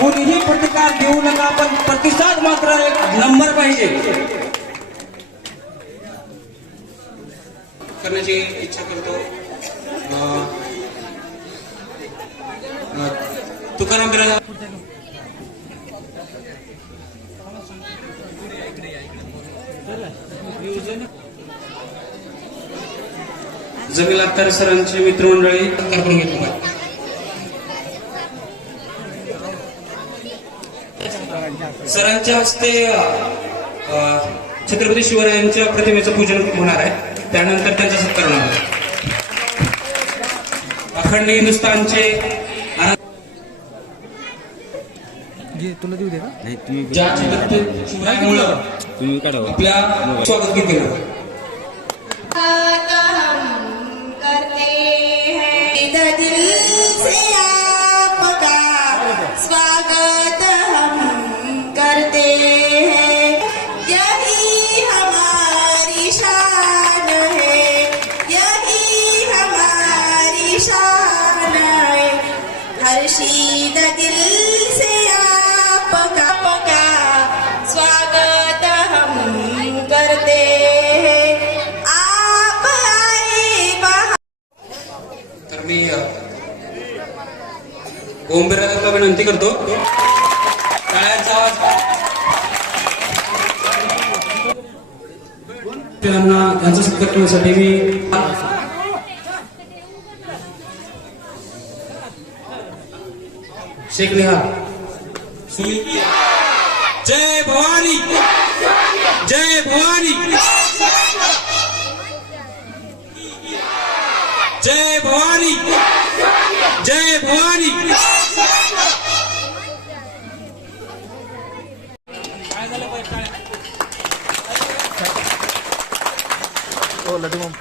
कोणीही प्रतिकार देऊ नका, पण प्रतिसाद मात्र एक नंबर पाहिजे करण्याची इच्छा करतो. तुकाराम बिराजदार जमील अख्तर सरांची मित्रमंडळी सत्कार करून घेतला. सरांच्या हस्ते छत्रपती शिवरायांच्या प्रतिमेचं पूजन होणार आहे. त्यानंतर त्यांचा सत्कार होणार आहे. अखंड हिंदुस्थानचे तुला देऊ दे का? ज्या छत्रपती शिवरायांमुळं तुम्ही काढा आपल्या स्वागत केलं. स्वागत हम करते हैं, यही हमारी शान है, यही हमारी शान है. हर्षित दिल से आपका स्वागत हम करते हैं. आप आए बाहर. तर मी ओम बिराजदारला विनंती करतो टाळ्यांचा आवाज त्यांचा सत्कार करण्यासाठी मी शेख निहाल जय भवानी जय भवानी जय भवानी जय भवानी. लड्डू मग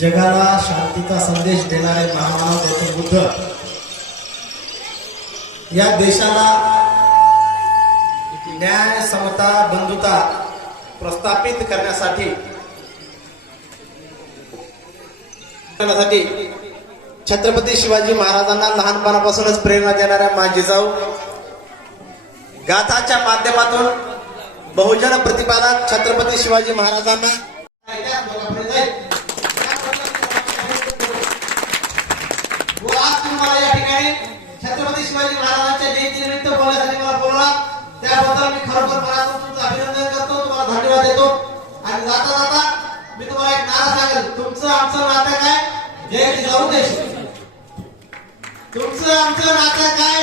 जगाला शांतीचा संदेश देणारे महामानव गौतम बुद्ध या देशाला न्याय, समता, बंधुता प्रस्थापित करण्यासाठी छत्रपती शिवाजी महाराजांना लहानपणापासूनच प्रेरणा देणाऱ्या माझी जाऊ गाथाच्या माध्यमातून बहुजन प्रतिपादक छत्रपती शिवाजी महाराजांना या ठिकाणी छत्रपती शिवाजी महाराजांच्या जयंतीनिमित्त बोलण्यासाठी मला बोलवला, त्याबद्दल मी खरोखर मनातून तुमचं अभिनंदन करतो, तुम्हाला धन्यवाद देतो. आणि जाता जाता मी तुम्हाला एक नारा सांगेल, तुमचं आमचं नातं काय? जय जिजाऊ जय शिवराय. तुमचं आमचं नातं काय?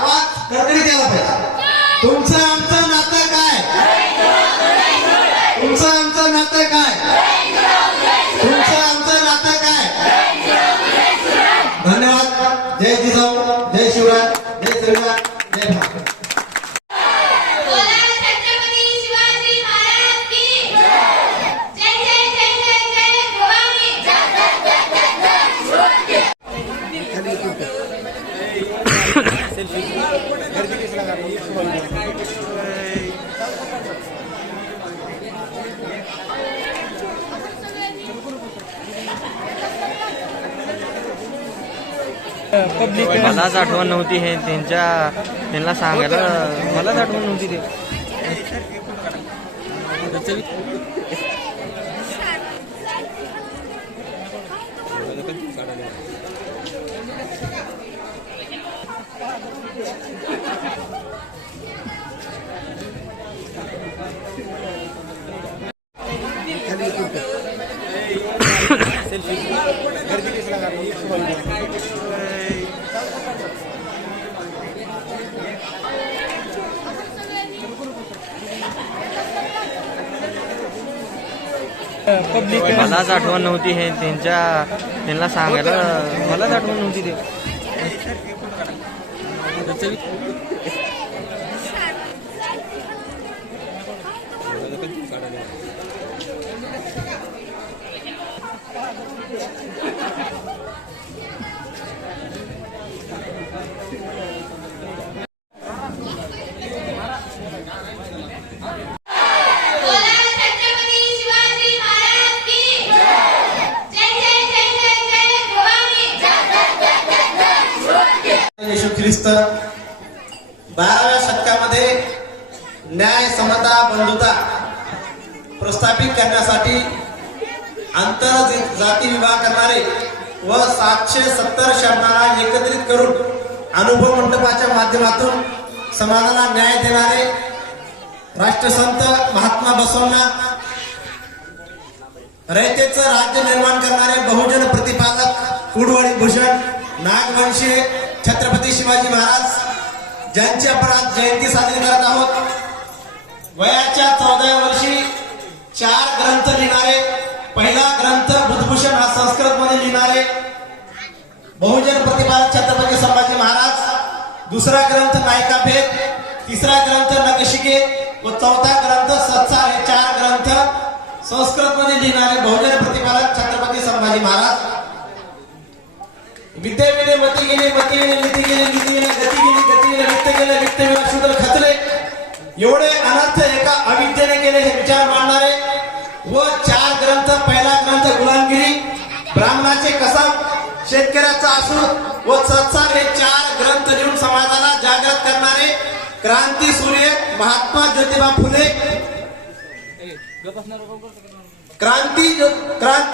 आवाज कडकडीत यायला पाहिजे. तुमचं आमचं नातं काय? तुमचं आमचं नातं काय? तुमचं आमचं नातं काय? धन्यवाद. जय जिजाऊ जय शिवराय जय श्रीराम जय भारत. मलाच आठवण नव्हती हे त्यांना सांगायला मलाच आठवण नव्हती ते. मलाच आठवण नव्हती हे त्यांना सांगायला मलाच आठवण नव्हती ते. बोला छत्रपती शिवाजी महाराज की जय जय जय जय जय भवानी. येशू ख्रिस्त 12व्या शतकामध्ये न्याय समता बंधुता प्रस्थापित करण्यासाठी आंतर जाती विवाह करणारे व 770 शरणांना एकत्रित करून अनुभव मंडपाच्या माध्यमातून समाजाला न्याय देणारे राष्ट्रसंत महात्मा बसवण्णा, रयतेचं राज्य निर्माण करणारे बहुजन प्रतिपादक कुडवळी भूषण नागवंशी छत्रपती शिवाजी महाराज ज्यांची आपण आज जयंती साजरी करत आहोत. वयाच्या 14व्या वर्षी 4 ग्रंथ लिहिणारे, पहिला ग्रंथ बुधभूषण हा संस्कृत मध्ये लिहिणारे बहुजन प्रतिपादक छत्रपती संभाजी महाराज, दुसरा ग्रंथ नायिका भेद, तिसरा ग्रंथ नखशिके व चौथा ग्रंथ सत्सार हे 4 ग्रंथ संस्कृत मध्ये लिहिणारे बहुजन प्रतिपादक छत्रपती संभाजी महाराज. विद्या गेले मती गेले, मती गेले नीती गेले, नीती गेले गती गेली, गती गेले वित्त गेले, वित्त गेला शूद्र खचले. एवढे अनर्थ एका अविद्येने केले हे विचार मांडणारे व 4 ग्रंथ, पहिला ग्रंथ गुलामगिरी, ब्राह्मणाचे कसब, शेतकऱ्याचा असूर व सत्सार हे 4 ग्रंथ लिहून समाजाला जागृत करणारे क्रांती सूर्य महात्मा ज्योतिबा फुले, क्रांती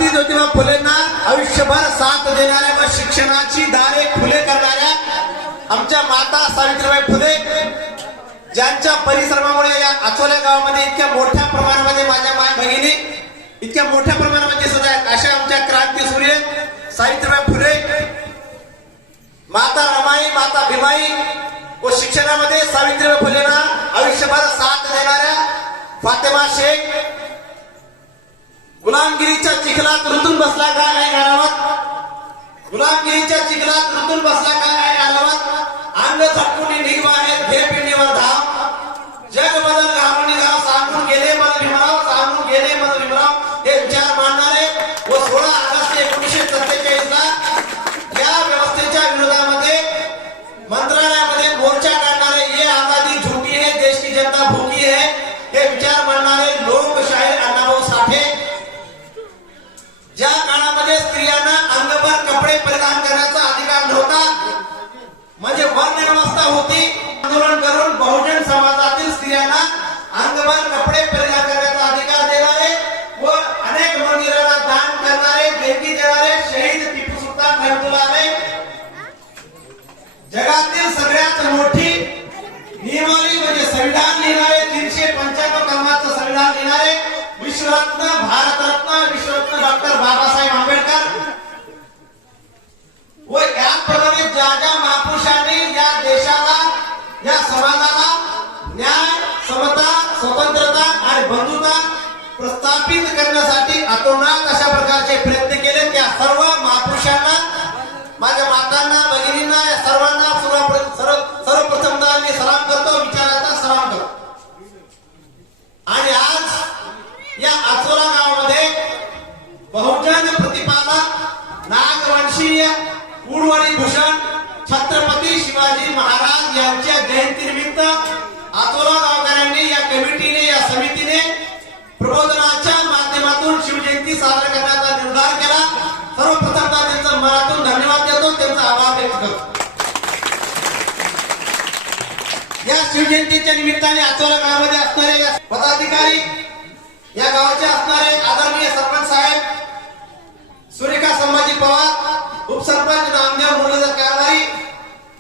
ज्योतिबा फुलेंना आयुष्यभर साथ देणाऱ्या व शिक्षणाची दारे खुले करणाऱ्या आमच्या माता सावित्रीबाई फुले, ज्यांच्या परिश्रमामुळे या आचोल्या गावामध्ये इतक्या मोठ्या प्रमाणामध्ये माझ्या माय भगिनी इतक्या मोठ्या प्रमाणामध्ये सुद्धा अशा आमच्या क्रांती सूर्य सावित्रीबाई फुले, माता रमाई, माता भीमाई व शिक्षणामध्ये सावित्रीबाई फुलेंना आयुष्यभर साथ देणाऱ्या फातेमा शेख, गुलामगिरीच्या चिखलात रुतून बसला काय आहे गावात, गुलामगिरीच्या चिखलात रुतून बसला काय आहे गावात, अंग झटकून निघवा आहे घे पिंडीवर धाव, जग बदल घालून गाव सांगून गेले मला भीमराव, सांगून गेले मला भीमराव हे विचार मांडणारे व 16 ऑगस्ट 1947 ला या व्यवस्थेच्या विरोधामध्ये मंत्रालयामध्ये मोर्चा काढणारे, ये आजादी झूठी है देश की जनता भूखी है हे विचार मांडणारे लोकशाहीर अण्णाभाऊ साठे, ज्या काळामध्ये स्त्रियांना अंगभर कपडे परिधान करण्याचा अधिकार नव्हता, म्हणजे वर्णव्यवस्था होती, आंदोलन करून बहुजन समाजातील स्त्रियांना अंगभर कपडे परिधान करण्याचा अधिकार देणारे व अनेक मंदिराला दान करणारे, देणगी देणारे शहीद टिपू सुलतान रहमतुल्लाह, जगातील सगळ्यात मोठी नियमावली म्हणजे संविधान लिहिणारे, 395 कलमाचं संविधान लिहिणारे विश्वरत्न, भारतरत्न, विश्वरत्न डॉक्टर बाबासाहेब आंबेडकर व याप्रमाणे ज्या ज्या महापुरुषांनी या देशाला, या समाजाला न्याय, समता, स्वतंत्रता आणि बंधुता प्रस्थापित करण्यासाठी अतोनात अशा प्रकारचे प्रयत्न केले, त्या सर्व महापुरुषांना, माझ्या मातांना, भगिनींना, या सर्वांना सर्वप्रथमतः मी सलाम करतो, विचाराचा सलाम करतो. आणि आज या आचोला गावामध्ये बहुजन प्रतिपादक नागवंशीय कुडवळी भूषण छत्रपती शिवाजी महाराज यांच्या जयंतीनिमित्त आचोला गावकऱ्यांनी, या कमिटीने, या समितीने प्रबोधनाच्या माध्यमातून शिवजयंती साजरा करण्याचा निर्धार केला. सर्वप्रथमतः त्यांचा मनातून धन्यवाद देतो, त्यांचा आभार व्यक्त करतो. या शिवजयंतीच्या निमित्ताने आचोला गावामध्ये असणारे या पदाधिकारी, या गावाचे असणारे आदरणीय सरपंच साहेब सुरेखा संभाजी पवार, उपसरपंच नामदेव मुरलीधर कारभारी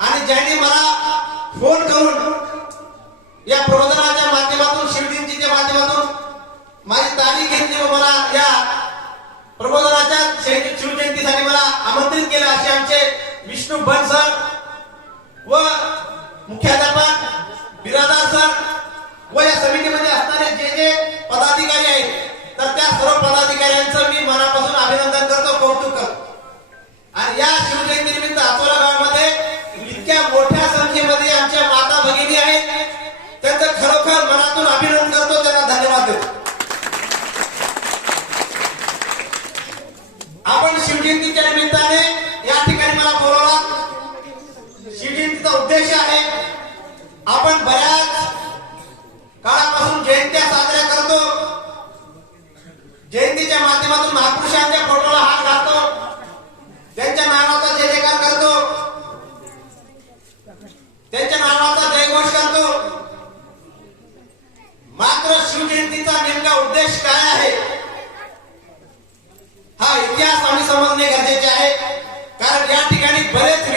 आणि ज्यांनी मला फोन करून या प्रबोधनाच्या माध्यमातून, शिवजयंतीच्या माध्यमातून माझी तारीख घेतली व मला या प्रबोधनाच्या शिवजयंतीसाठी मला आमंत्रित केलं असे आमचे विष्णू बन सर व मुख्याध्यापक बिरादार सर व या समितीमध्ये असणारे जे जे पदाधिकारी आहेत, तर त्या सर्व पदाधिकाऱ्यांचं मी मनापासून अभिनंदन करतो, कौतुक करतो. आणि या शिवजयंती निमित्त अकोला गावामध्ये इतक्या मोठ्या संख्येमध्ये आमच्या माता भगिनी आहेत, त्यांचं खरोखर मनातून अभिनंदन करतो, त्यांना धन्यवाद देतो. आपण शिवजयंतीच्या निमित्ताने या ठिकाणी मला बोलवला. शिवजयंतीचा उद्देश आहे, आपण बऱ्याच काळापासून जयंत्या साजऱ्या करतो. जयंतीच्या माध्यमातून महापुरुषांच्या फोटोला हात घालतो, त्यांच्या नावाचा जय जयकार करतो, त्यांच्या नावाचा जयघोष करतो. मात्र शिवजयंतीचा नेमका उद्देश काय आहे, हा इतिहास आम्ही समजणे गरजेचे आहे. कारण या ठिकाणी बरेच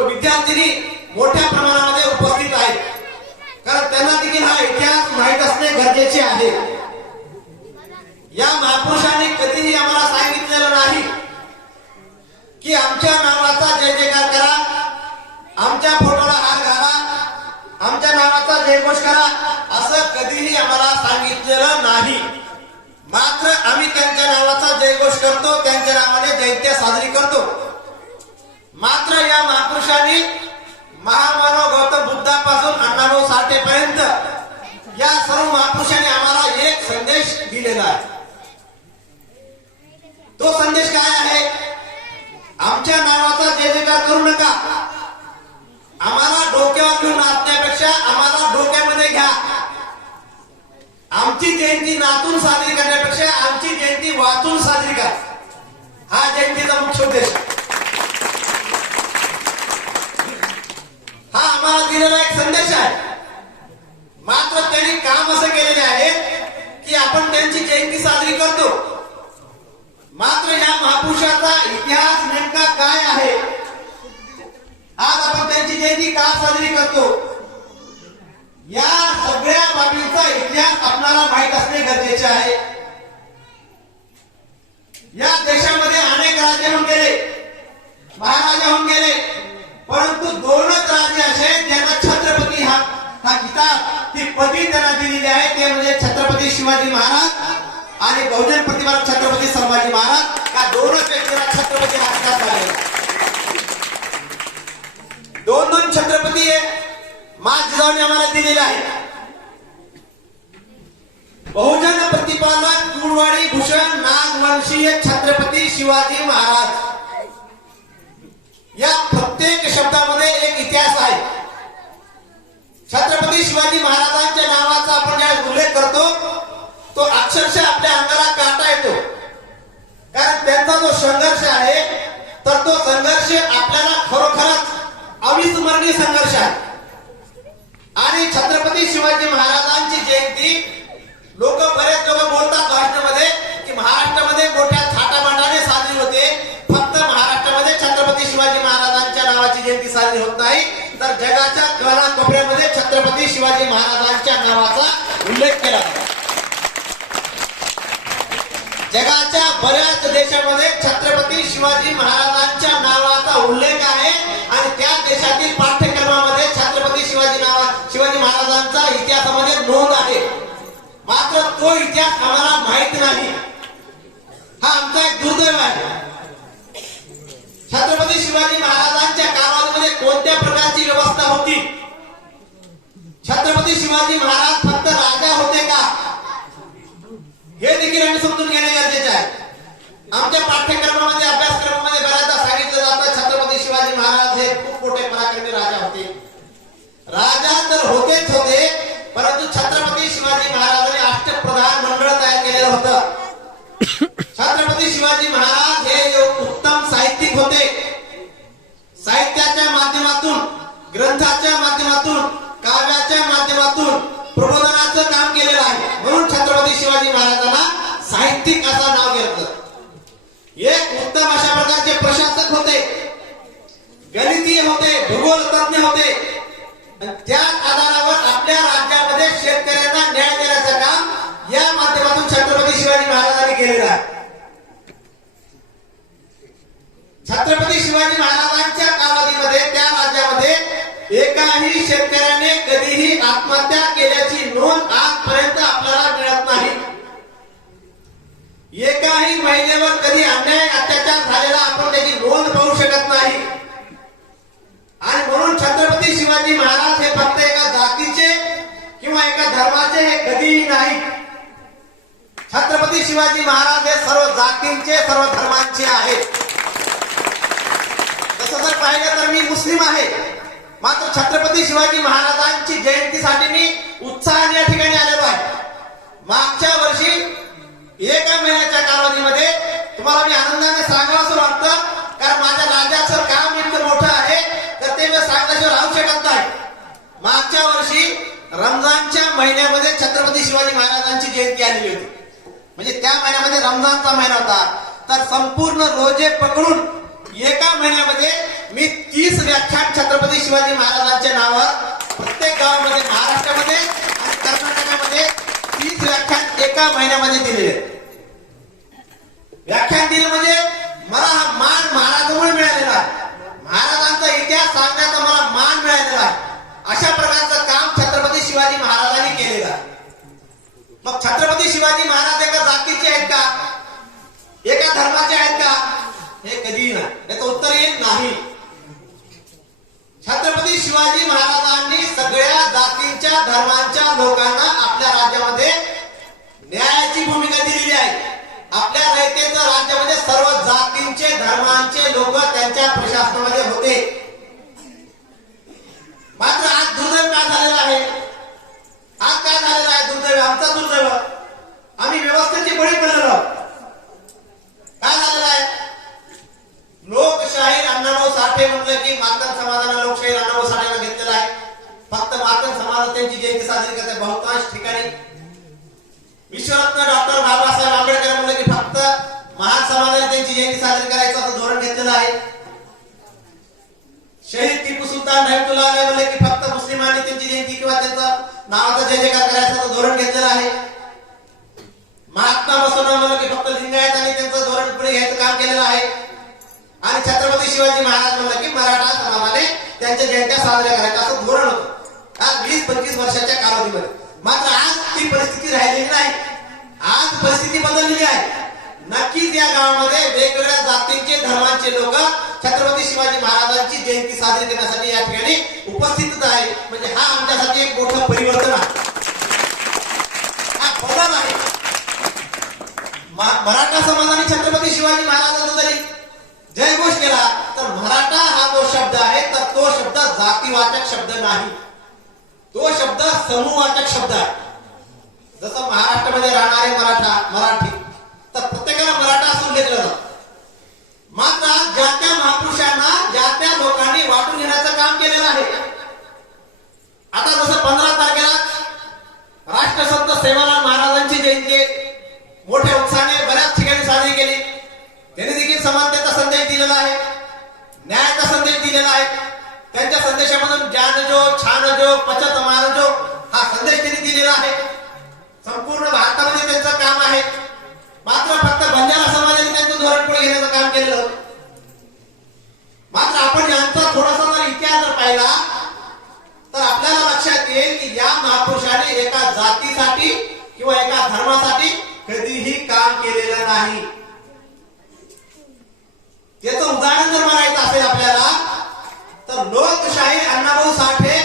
विद्यार्थिनी मोठ्या प्रमाणामध्ये उपस्थित आहेत, कारण त्यांना देखील हा इतिहास माहीत असणे गरजेचे आहे. या महापुरुषांनी कधीही आम्हाला सांगितलेलं नाही की आमच्या नावाचा जय जयकार करा, आमच्या फोटोला हात घाला, आमच्या नावाचा जयघोष करा, असं कधीही आम्हाला सांगितलेलं नाही. मात्र आम्ही त्यांच्या नावाचा जयघोष करतो, त्यांच्या नावाने जयंत्या साजरी करतो. मात्र या महापुरुषांनी महामानव गौतम बुद्धापासून अण्णाभाऊ साठेपर्यंत या सर्व महापुरुषांनी आम्हाला एक संदेश दिलेला आहे. तो संदेश काय आहे, आमच्या नावाचा जय जयकार करू नका, आम्हाला डोक्यावर घेऊन नाचण्यापेक्षा आम्हाला डोक्यामध्ये घ्या. आमची जयंती नाचून साजरी करण्यापेक्षा आमची जयंती वाचून साजरी करा, हा जयंतीचा मुख्य उद्देश. हा आम्हाला दिलेला एक संदेश आहे. मात्र त्यांनी काम असं केलेले आहे की आपण त्यांची जयंती साजरी करतो. मात्र या महापुरुषाचा इतिहास नेमका काय आहे, आज आपण त्यांची जयंती का साजरी करतो, या सगळ्या बाबींचा इतिहास आपल्याला माहित असणे गरजेचे आहे. या देशामध्ये अनेक राजे होऊन गेले, महाराजा होऊन गेले, परंतु दोनच राजे असे ज्यांना छत्रपती हा किताब, ती पदवी त्यांना दिलेली आहे, ते म्हणजे छत्रपती शिवाजी महाराज आणि बहुजन प्रतिपादक छत्रपती संभाजी महाराज. या दोनच व्यक्तींना छत्रपती हा किताब झालेला. दोन छत्रपती माझ जिजाऊने आम्हाला दिलेले आहे. बहुजन प्रतिपादक कुळवाडी भूषण नागवंशीय छत्रपती शिवाजी महाराज. या प्रत्येक शब्दामध्ये एक इतिहास आहे. छत्रपती शिवाजी महाराजांच्या नावाचा आपण ज्या उल्लेख करतो तो अक्षरशः आपल्या अंगाला काटा येतो. कारण त्यांचा जो संघर्ष आहे तर तो संघर्ष आपल्याला खरोखरच अविस्मरणीय संघर्ष आहे. आणि छत्रपती शिवाजी महाराजांची जयंती बरेच लोक बोलतात भाषणामध्ये की महाराष्ट्रामध्ये मोठ्या थाटामाटाने साजरी होते, फक्त महाराष्ट्रामध्ये छत्रपती शिवाजी महाराजांच्या नावाची जयंती साजरी होत नाही, तर जगाच्या कानाकोपऱ्यामध्ये छत्रपती शिवाजी महाराजांच्या नावाचा उल्लेख केला जातो. जगाच्या बऱ्याच देशामध्ये छत्रपती शिवाजी महाराजांच्या नावाचा उल्लेख आहे आणि त्या देशातील पाठ्यक्रमामध्ये छत्रपती शिवाजी महाराजांचा इतिहासामध्ये नोंद आहे. मात्र तो इतिहास आम्हाला माहित नाही, हा आमचा एक दुर्दैव आहे. छत्रपती शिवाजी महाराजांच्या काळामध्ये कोणत्या प्रकारची व्यवस्था होती, छत्रपती शिवाजी महाराज फक्त राजा होते का, हे देखील आम्ही समजून घेणे गरजेचे आहे. आमच्या पाठ्यक्रमामध्ये अभ्यासक्रमामध्ये बऱ्याचदा सांगितलं जातं छत्रपती शिवाजी महाराज हे खूप मोठे पराक्रमी राजा होते. राजा तर होतेच होते, परंतु छत्रपती शिवाजी महाराजांनी अष्टप्रधान मंडळ तयार केलेलं होतं. छत्रपती शिवाजी महाराज हे उत्तम साहित्यिक होते. साहित्याच्या माध्यमातून, ग्रंथाच्या माध्यमातून, काव्याच्या माध्यमातून प्रबोधनाचं काम केलेलं आहे. म्हणून छत्रपती शिवाजी महाराजांना साहित्यिक असं नाव घेतलं. एक उत्तम अशा प्रकारचे प्रशासक होते, गणितीय होते, भूगोल तज्ञ होते. त्या आधारावर आपल्या राज्यामध्ये शेतकऱ्यांना न्याय देण्याचं काम या माध्यमातून छत्रपती शिवाजी महाराजांनी केलेलं आहे. छत्रपती शिवाजी महाराजांच्या कालावधीमध्ये त्या राज्यामध्ये एकाही शेतकऱ्याने कधीही आत्महत्या केल्याची नोंद आजपर्यंत आपल्याला मिळत नाही. एकाही महिलेवर कधी अन्याय अत्याचार झालेला आपण त्याची नोंद पाहू शकत नाही. आणि म्हणून छत्रपती शिवाजी महाराज हे फक्त एका जातीचे किंवा एका धर्माचे हे कधीही नाही. छत्रपती शिवाजी महाराज हे सर्व जातींचे सर्व धर्मांचे आहेत. तसं जर पाहिलं तर मी मुस्लिम आहे, मात्र छत्रपती शिवाजी महाराजांची जयंतीसाठी मी उत्साहाने या ठिकाणी आलेलो आहे. मागच्या वर्षी एका महिन्याच्या कालावधीमध्ये तुम्हाला मी आनंदाने सांगावं असं वाटतं, कारण माझ्या राज्याचं काम इतकं मोठं आहे तर ते मी सांगण्याशिवाय राहू शकत नाही. मागच्या वर्षी रमजानच्या महिन्यामध्ये छत्रपती शिवाजी महाराजांची जयंती आलेली होती. म्हणजे त्या महिन्यामध्ये रमजानचा महिना होता. तर संपूर्ण रोजे पकडून एका महिन्यामध्ये मी 30 व्याख्यान छत्रपती शिवाजी महाराजांच्या नावावर प्रत्येक गावामध्ये महाराष्ट्रामध्ये आणि कर्नाटकामध्ये 30 व्याख्यान एका महिन्यामध्ये दिलेले. व्याख्यान दिले म्हणजे मला हा मान महाराजांमुळे मिळालेला आहे. महाराजांचा इतिहास सांगण्याचा मला मान मिळालेला आहे. अशा प्रकारचं काम छत्रपती शिवाजी महाराजांनी केलेलं आहे. मग छत्रपती शिवाजी महाराज एका जातीचे आहेत का, एका धर्माचे आहेत का? हे कधीही नाही. याचं उत्तर येईल नाही. छत्रपती शिवाजी महाराजांनी सगळ्या जातींच्या धर्मांच्या लोकांना आपल्या राज्यामध्ये न्यायाची भूमिका दिलेली आहे. आपल्या रयतेचं राज्यामध्ये सर्व जातींचे धर्मांचे लोक त्यांच्या प्रशासनामध्ये होते. मात्र आज दुर्दैव काय झालेलं आहे, आज काय झालेलं आहे दुर्दैव, आमचा दुर्दैव, आम्ही व्यवस्थेची बळी पडलेलो आहोत. काय झालेलं आहे, लोकशाहीर अण्णाभाऊ साठे म्हटलं की मातंग समाजानं लोकशाहीर अण्णाभाऊ साठेला घेतलेला आहे. फक्त मातंग समाज त्यांची जयंती साजरी करतात बहुतांश ठिकाणी. विश्वरत्न डॉक्टर बाबासाहेब आंबेडकर म्हणलं की फक्त महान समाजाने त्यांची जयंती साजरी करायचं असं धोरण घेतलेलं आहे. शहीद टिपू सुलतान रहमतुल्लाह अलैह म्हणले की फक्त मुस्लिमांनी त्यांची जयंती किंवा त्यांचा नावाचा जय जयकार करायचा असं धोरण घेतलेलं आहे. महात्मा बसवराव म्हणलं की फक्त लिंगायतांनी त्यांचं धोरण पुढे घ्यायचं काम केलेलं आहे. आणि छत्रपती शिवाजी महाराज म्हणलं की मराठा समाजाने त्यांच्या जयंत्या साजऱ्या करायच्या असं धोरण होतं आज 20-25 वर्षाच्या कालावधीमध्ये. मात्र आज ती परिस्थिती राहिलेली नाही. आज परिस्थिती बदललेली आहे. नक्कीच या गावामध्ये वेगवेगळ्या जातींचे धर्मांचे लोक छत्रपती शिवाजी महाराजांची जयंती साजरी करण्यासाठी या ठिकाणी उपस्थितच आहे. म्हणजे हा आमच्यासाठी एक मोठं परिवर्तन आहे, हा बदल आहे. मराठा समाजाने छत्रपती शिवाजी महाराजांचा जरी जयघोष केला तर मराठा हा जो शब्द आहे तर तो शब्द जातीवाचक शब्द नाही, तो शब्द समूहवाचक शब्द आहे. जसं महाराष्ट्रामध्ये राहणारे मराठी तर प्रत्येकाला मराठा असून घेतलं जातं. मात्र ज्या त्या महापुरुषांना ज्या त्या लोकांनी वाटून घेण्याचं काम केलेलं आहे. आता जसं 15 तारखेला राष्ट्रसंत सेवालाल महाराजांची जयंती मोठ्या उत्साहाने बऱ्याच ठिकाणी साजरी केली. त्यांनी देखील समानतेचा संदेश दिलेला आहे, न्यायाचा संदेश दिलेला आहे. त्यांच्या संदेशामधून ज्ञानजो छानजो पचत मानजो हा संदेश त्यांनी दिलेला आहे. संपूर्ण भारतामध्ये त्यांचं काम आहे. मात्र फक्त बंजारा समाजाने त्यांचं धोरण पुढे घेण्याचं काम केलेलं. मात्र आपण यांचा थोडासा जर इतिहास जर पाहिला तर आपल्याला लक्षात येईल की या महापुरुषाने एका जातीसाठी किंवा एका धर्मासाठी कधीही काम केलेलं नाही. त्याचं उदाहरण जर म्हणायचं असेल आपल्याला तर लोकशाहीर अण्णाभाऊ साठे,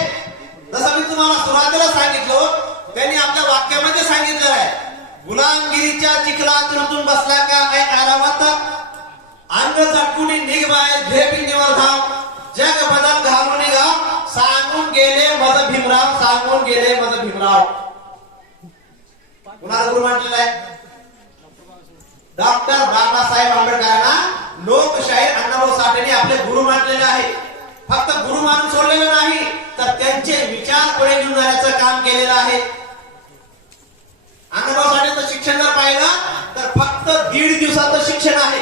जसं मी तुम्हाला सुरुवातीला सांगितलं, त्यांनी आपल्या वाक्यामध्ये सांगितलं आहे, गुलामगिरीच्या चिखलात रुतून बसला का ऐ आरावत, अंग चटकुनी निघ बाहेर झेपी निवर्धाव, जग बदल घालून निघाव, सांगून गेले मज भीमराव, सांगून गेले मज भीमराव. कुणाला गुरु म्हटलेलं आहे? डॉक्टर बाबासाहेब आंबेडकरांना लोकशाहीर अण्णाभाऊ साठेने आपले गुरु मानलेले आहे. फक्त गुरु मानून सोडलेलं नाही तर त्यांचे विचार पुढे घेऊन जाण्याचं काम केलेलं आहे. अण्णाभाऊ साठेचं शिक्षण जर पाहिलं तर फक्त 1.5 दिवसाचं शिक्षण आहे.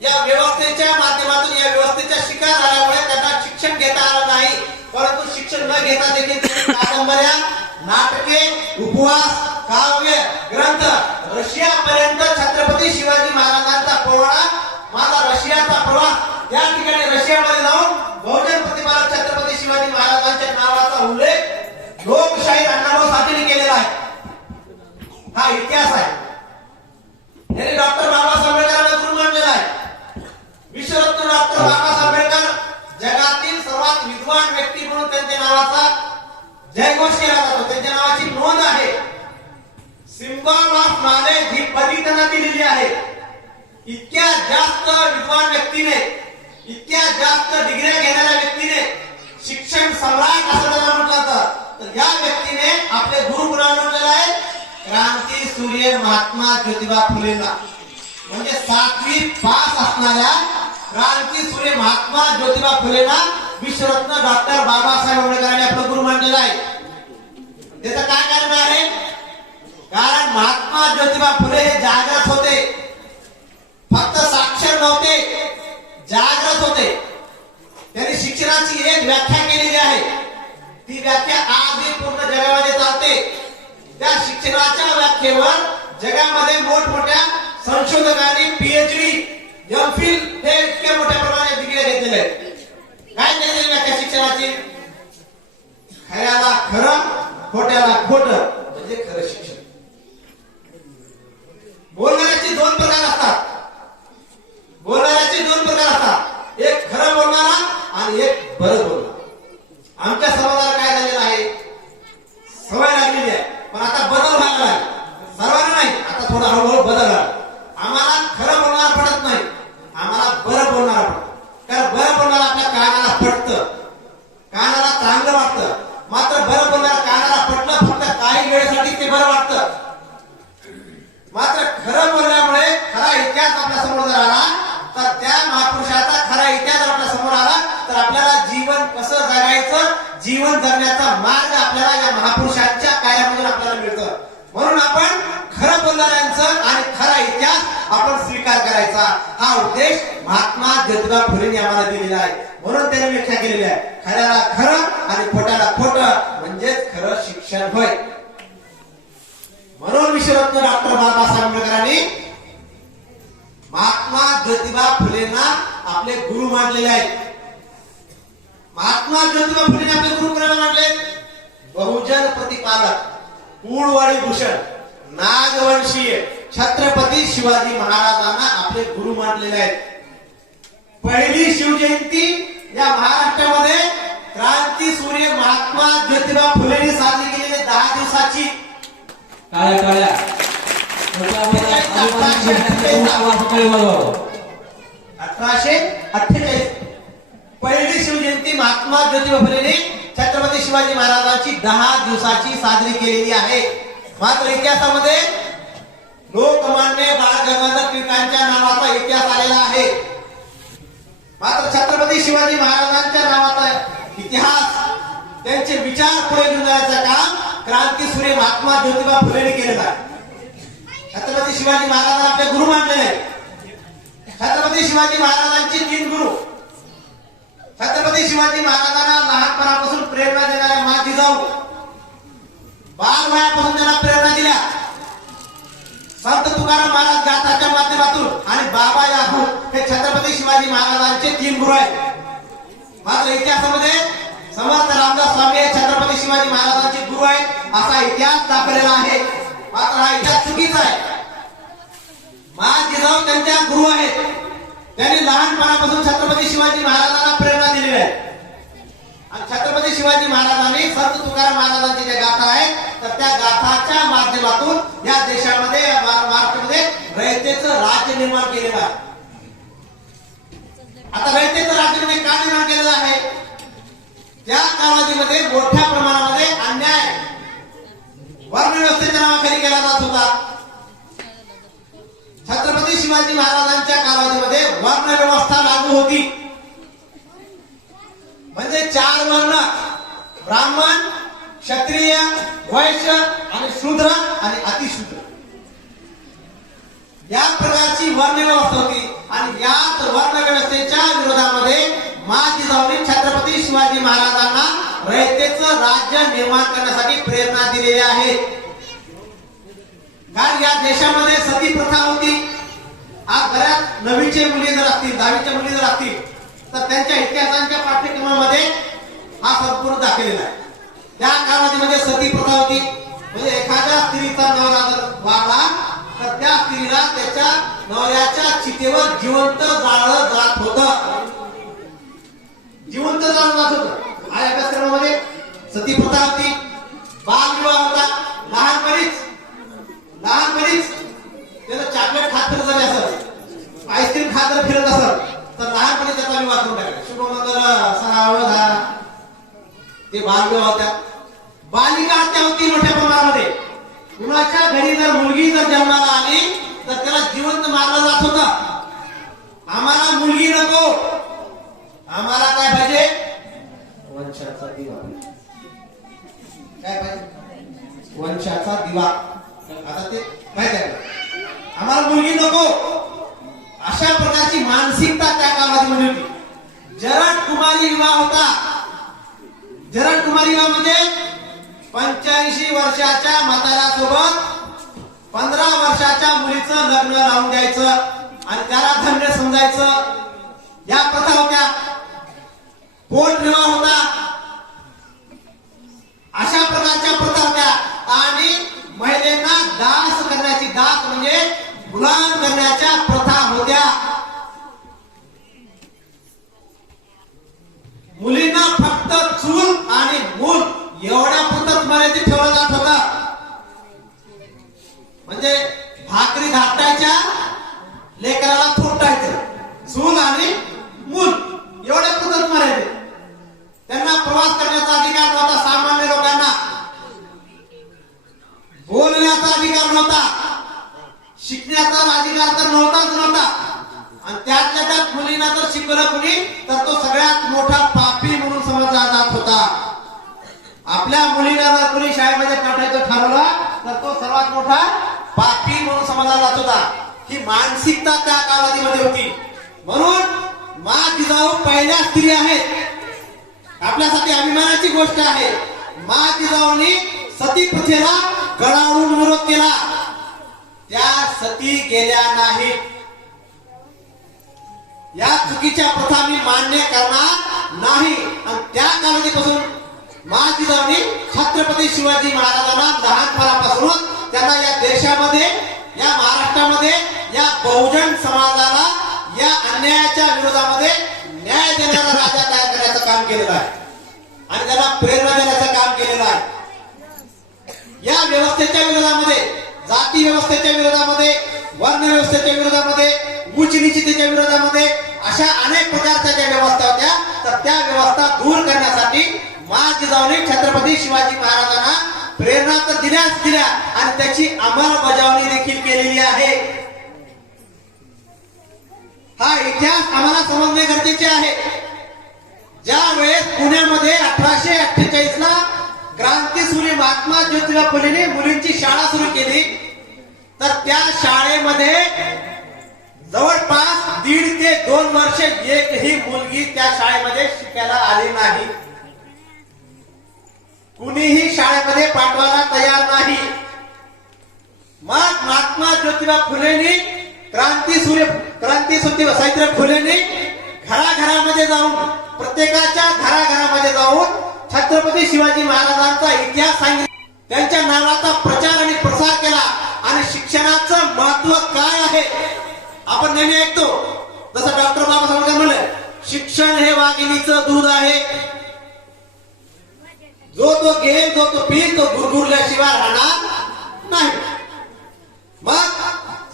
या व्यवस्थेच्या माध्यमातून या व्यवस्थेच्या शिकार झाल्यामुळे त्यांना शिक्षण घेता आलं नाही. परंतु शिक्षण न घेता देखील त्यांनी कादंबऱ्या, नाटके, उपवास, काव्य, ग्रंथ, रशियापर्यंत छत्रपती शिवाजी महाराजांचा पोवाडा, माझा रशियाचा प्रवास, या ठिकाणी रशियामध्ये जाऊन बहुजन प्रतिपादक छत्रपती शिवाजी महाराजांच्या नावाचा उल्लेख लोकशाहीर अण्णाभाऊ साठेने केलेला आहे. हा इतिहास आहे. हे म्हणून त्यांच्या नावाचा जयघोष केला जातो, त्यांच्या नावाची नोंद आहे. सिम्बॉल ऑफ नॉलेज ही पदवी त्यांना दिलेली आहे. इतक्या जास्त विद्वान व्यक्तीने, इतक्या जास्त डिग्र्या घेणाऱ्या व्यक्तीने, शिक्षण सम्राट असं त्याला म्हटलं जातं, तर या व्यक्तीने आपले गुरु कुणाला म्हटलेलं आहे? क्रांती सूर्य महात्मा ज्योतिबा फुलेंना. म्हणजे 7वी पास असणाऱ्या क्रांती सूर्य महात्मा ज्योतिबा फुलेंना विश्वरत्न डॉक्टर बाबासाहेब आंबेडकरांनी आपलं गुरु मानलेलं आहे. त्याचं काय कारण आहे? कारण महात्मा ज्योतिबा फुले हे जागृत होते, फक्त साक्षर नव्हते, जागृत होते. त्यांनी शिक्षणाची एक व्याख्या केलेली आहे. ती व्याख्या आजही पूर्ण जगामध्ये चालते. त्या शिक्षणाच्या व्याख्येवर जगामध्ये मोठमोठ्या संशोधकांनी पीएचडी, एमफिल हे इतके मोठ्या प्रमाणात डिग्री घेतलेले आहेत. काय केलेली व्याख्या शिक्षणाची? खऱ्याला खरं, खोट्याला खोटं, म्हणजे खरं शिक्षण. बोलणाऱ्याचे 2 प्रकार असतात. बोलणाऱ्याचे 2 प्रकार असतात, एक खरं बोलणारा आणि एक बरं बोलणारा. आमच्या समाजाला काय झालेलं आहे? सवय लागलेली आहे, पण आता बदल व्हायला लागला. सर्वांना नाही, आता थोडा हळूहळू बदल झाला. आम्हाला खरं बोलणार पडत नाही, आम्हाला बरं बोलणार पडतं. कारण बरं बोलणार आपल्या कानाला पटतं, कानाला चांगलं वाटतं. मात्र बरं बोलणार कानाला पटलं फक्त काही वेळेसाठी ते बरं वाटतं. मात्र खरं बोलल्यामुळे खरा इतिहास आपल्या समोर जर आला, तर त्या महापुरुषाचा खरा इतिहास आपल्या समोर आला, तर आपल्याला जीवन कसं जगायचं, जीवन जगण्याचा मार्ग आपल्याला या महापुरुषांच्या कार्यामधून आपल्याला मिळतं. म्हणून आपण खरं बोलणाऱ्यांचं आणि खरा इतिहास आपण स्वीकार करायचा, हा उद्देश महात्मा ज्योतिबा फुलेंनी आम्हाला दिलेला आहे. म्हणून त्यांनी व्याख्या केलेली आहे, खऱ्याला खरं आणि खोट्याला खोटं, म्हणजेच खरं शिक्षण होय. म्हणून विश्वरत्न डॉक्टर बाबासाहेब आंबेडकरांनी महात्मा ज्योतिबा फुलेंना आपले गुरु मानलेले आहेत. महात्मा ज्योतिबा फुलेंनी आपले गुरु कोणाला मानले? बहुजन प्रतिपालक, कुळवाडी भूषण, नागवंशीय छत्रपती शिवाजी महाराजांना आपले गुरु मानलेले आहेत. पहिली शिवजयंती या महाराष्ट्रामध्ये क्रांती सूर्य महात्मा ज्योतिबा फुलेंनी साजरी केलेली 10 दिवसाची. काळ्या काळ्या मोठ्या मोठ्या अभिमानाची आवाज सकाळी वाजवावं. 1848 पहिली शिवजयंती महात्मा ज्योतिबा फुलेंनी छत्रपती शिवाजी महाराजांची 10 दिवसाची साजरी केलेली आहे. मात्र इतिहासामध्ये लोकमान्य बाळ गंगाधर टिळकांच्या नावाचा इतिहास आलेला आहे. मात्र छत्रपती शिवाजी महाराजांच्या नावाचा इतिहास, त्यांचे विचार पुढे घेऊन जाण्याचं काम क्रांती सूर्य महात्मा ज्योतिबा फुलेंनी केलेलं आहे. छत्रपती शिवाजी महाराजांना आपले गुरु मानलेले आहे. छत्रपती शिवाजी महाराजांचे 3 गुरु. छत्रपती शिवाजी महाराजांना लहानपणापासून प्रेरणा देणाऱ्या माँ जिजाऊ, बालवयापासून त्यांना प्रेरणा दिल्या संत तुकाराम महाराज गाथाच्या माध्यमातून, आणि बाबा याहू हे छत्रपती शिवाजी महाराजांचे 3 गुरु आहेत. मात्र इतिहासामध्ये समर्थ रामदास स्वामी हे छत्रपती शिवाजी महाराजांचे गुरु आहेत असा इतिहास दाखवलेला आहे. मात्र हा इतिहास चुकीचा आहे. माँ जिजाऊ त्यांच्या गुरु आहेत. त्यांनी लहानपणापासून छत्रपती शिवाजी महाराजांना प्रेरणा दिलेली आहे. आणि छत्रपती शिवाजी महाराजांनी संत तुकाराम महाराजांची जे गाथा आहे, तर त्या गाथाच्या माध्यमातून या देशामध्ये, महाराष्ट्रामध्ये रयतेचं राज्य निर्माण केलेलं आहे. आता रयतेचं राज्य म्हणजे का निर्माण केलेलं आहे? त्या कालावधीमध्ये मोठ्या प्रमाणामध्ये अन्याय वर्णव्यवस्थेच्या नावाखाली केला जात होता. छत्रपती शिवाजी महाराजांच्या कालावधीमध्ये वर्णव्यवस्था लागू होती. म्हणजे 4 वर्ण, ब्राह्मण, क्षत्रिय, वैश्य आणि शूद्र आणि अतिशूद्र, या प्रकारची वर्णव्यवस्था होती. आणि याच वर्णव्यवस्थेच्या विरोधामध्ये माँ जिजाऊंनी छत्रपती शिवाजी महाराजांना रयतेचं राज्य निर्माण करण्यासाठी प्रेरणा दिलेली आहे. कारण या देशामध्ये सती प्रथा होती. आज बऱ्याच 9वीचे मुली जर असतील, 10वीच्या मुली जर असतील, तर त्यांच्या इतिहासांच्या पाठ्यक्रमामध्ये हा संपूर्ण दाखवलेला आहे. त्या कालावधीमध्ये सती प्रथा होती. म्हणजे एखाद्या स्त्रीचा नवरा जर वारला, तर त्या स्त्रीला त्याच्या नवऱ्याच्या चितेवर जिवंत जाळलं जात होतं. जिवंत जाळलं जात होतं. माझ्या अभ्यासक्रमामध्ये सती प्रथा होती, बालविवाह होता. लहानपणीच त्याला चॉकलेट खात फिरत झाले असत, आईस्क्रीम खात जर फिरत असत तर लहानपणी त्याचा विवाह करून टाकला. शुभमंगल सराव झाला, ते बालविवाह होत्या. बालिका हत्या होती मोठ्या प्रमाणामध्ये. कुणाच्या घरी जर मुलगी जर जन्माला आली तर त्याला जिवंत मारलं जात होतं. आम्हाला मुलगी नको, आम्हाला काय पाहिजे, वंशाचा दिवा. काय पाहिजे, वंशाचा दिवा. आता ते माहिती आहे, आम्हाला मुलगी नको, अशा प्रकारची मानसिकता त्या काळामध्ये होती. जरड कुमारी विवाह होता. जरड कुमारी विवाह म्हणजे 85 वर्षाच्या म्हाताऱ्यासोबत 15 वर्षाच्या मुलीचं लग्न लावून द्यायचं आणि त्याला धन्य समजायचं, या प्रथा होत्या. पोट विवाह होता. अशा प्रकारच्या प्रथा होत्या. आणि महिलांना दास करण्याची, दास म्हणजे गुलाम करण्याच्या प्रथा होत्या. मुलींना फक्त चूल आणि मूल एवढ्या पुरतच मर्यादित ठेवला जात होता. म्हणजे भाकरी धाटायच्या, लेकराला थोपटायचं, चूल आणि मूल एवढ्या पुरतच मर्यादित. त्यांना प्रवास करण्याचा अधिकार नव्हता. सामान्य लोकांना बोलण्याचा अधिकार नव्हता, शिकण्याचा अधिकार तर नव्हता. आणि त्यातल्या त्यात मुलींना तर शिकवलं कुणी तर तो सगळ्यात मोठा पापी म्हणून समजला जात होता. आपल्या मुलीला जर कुणी शाळेमध्ये पाठवायचं ठरवलं तर तो सर्वात मोठा पापी म्हणून समजला जात होता. ही मानसिकता त्या कालावधीमध्ये होती. म्हणून माँ जिजाऊ पहिल्या स्त्री आहेत. आपल्यासाठी अभिमानाची गोष्ट आहे. माँ जिजाऊंनी सती प्रथेला गळावून विरोध केला. त्या सती गेल्या नाहीत. या चुकीच्या प्रथा मी मान्य करणार नाही. आणि त्या कालावधीपासून माँ जिजाऊंनी छत्रपती शिवाजी महाराजांना लहानपणापासून त्यांना या देशामध्ये, या महाराष्ट्रामध्ये, या बहुजन समाजाला या अन्यायाच्या विरोधामध्ये न्याय देणारा राजा तयार करण्याचं काम केलेलं आहे आणि त्याला प्रेरणा देण्याचं काम केलेलं आहे. या व्यवस्थेच्या विरोधामध्ये, जाती व्यवस्थेच्या विरोधामध्ये, वर्ण व्यवस्थेच्या विरोधामध्ये, उच्च निश्चितीच्या विरोधामध्ये अशा अनेक प्रकारच्या ज्या व्यवस्था होत्या तर त्या व्यवस्था दूर करण्यासाठी माँ जिजाऊंनी छत्रपती शिवाजी महाराजांना प्रेरणा तर दिल्याच दिल्या आणि त्याची अंमलबजावणी देखील केलेली आहे. हा इतिहास आम्हाला समजणे गरजेचे आहे. ज्या वेळेस पुण्यामध्ये 1848 ला क्रांतीसूर्य महात्मा ज्योतिबा फुलेंनी मुलींची शाळा सुरू केली तर त्या शाळेमध्ये जवळपास 1.5 ते 2 वर्ष एकही मुलगी त्या शाळेमध्ये शिकायला आली नाही. कुणीही शाळेमध्ये पाठवायला तयार नाही. मग महात्मा ज्योतिबा फुलेंनी क्रांती सावित्रीबाई फुलेंनी घराघरामध्ये जाऊन, प्रत्येकाच्या घराघरामध्ये जाऊन छत्रपती शिवाजी महाराजांचा इतिहास सांगितला. त्यांच्या नावाचा प्रचार आणि प्रसार केला. आणि शिक्षणाचं महत्व काय आहे आपण नेहमी ऐकतो. जसं डॉक्टर बाबासाहेब म्हणले, शिक्षण हे वाघिणीचं दूध आहे. जो तो घेईल, जो तो पिईल, तो गुरगुरल्याशिवाय राहणार नाही. मग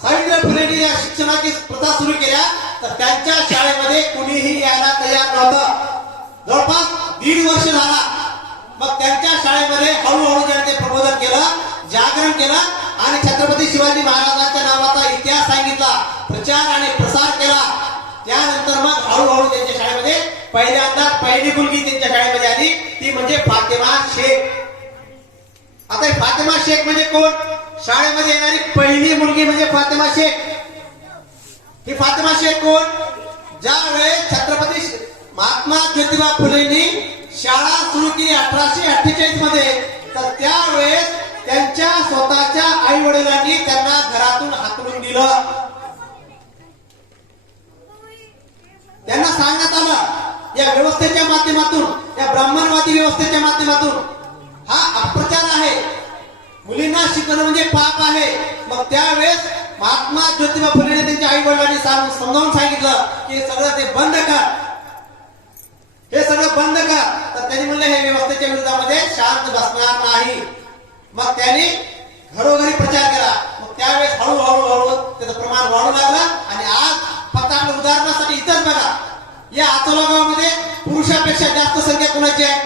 सावित्रीबाई फुलेंनी या शिक्षणाची प्रथा सुरू केल्या तर त्यांच्या शाळेमध्ये कुणीही यायला तयार नव्हतं. जवळपास 1.5 वर्ष झाला. मग त्यांच्या शाळेमध्ये हळूहळू त्यांनी प्रबोधन केलं, जागरण केलं आणि छत्रपती शिवाजी महाराजांच्या नावाचा इतिहास सांगितला, प्रचार आणि प्रसार केला. त्यानंतर मग हळूहळू त्यांच्या शाळेमध्ये पहिल्यांदा पहिली मुलगी त्यांच्या शाळेमध्ये आली, ती म्हणजे फातिमा शेख. आता फातिमा शेख म्हणजे कोण? शाळेमध्ये येणारी पहिली मुलगी म्हणजे फातिमा शेख. ही फातिमा शेख कोण? ज्या वेळेस छत्रपती महात्मा ज्योतिबा फुलेंनी शाळा सुरू केली 1848 मध्ये तर त्यावेळेस त्यांच्या स्वतःच्या आई वडिलांनी त्यांना घरातून हाकलून दिलं. त्यांना सांगण्यात आलं या व्यवस्थेच्या माध्यमातून, या ब्राह्मणवादी व्यवस्थेच्या माध्यमातून हा अप्रचार आहे, मुलींना शिकवणं म्हणजे पाप आहे. मग त्यावेळेस महात्मा ज्योतिबा फुलेंनी त्यांच्या आई वडिलांनी समजावून सांगितलं की सगळं ते बंद कर. हे सगळं बंद कर. तर त्यांनी म्हणलं हे व्यवस्थेच्या विरोधामध्ये शांत बसणार नाही. मग त्यांनी घरोघरी प्रचार केला. मग त्यावेळेस हळूहळू त्याचं प्रमाण वाढू लागलं आणि आज फक्त आपल्या उदाहरणासाठी इथंच बघा, या आचोला गावामध्ये पुरुषापेक्षा जास्त संख्या कुणाची आहे?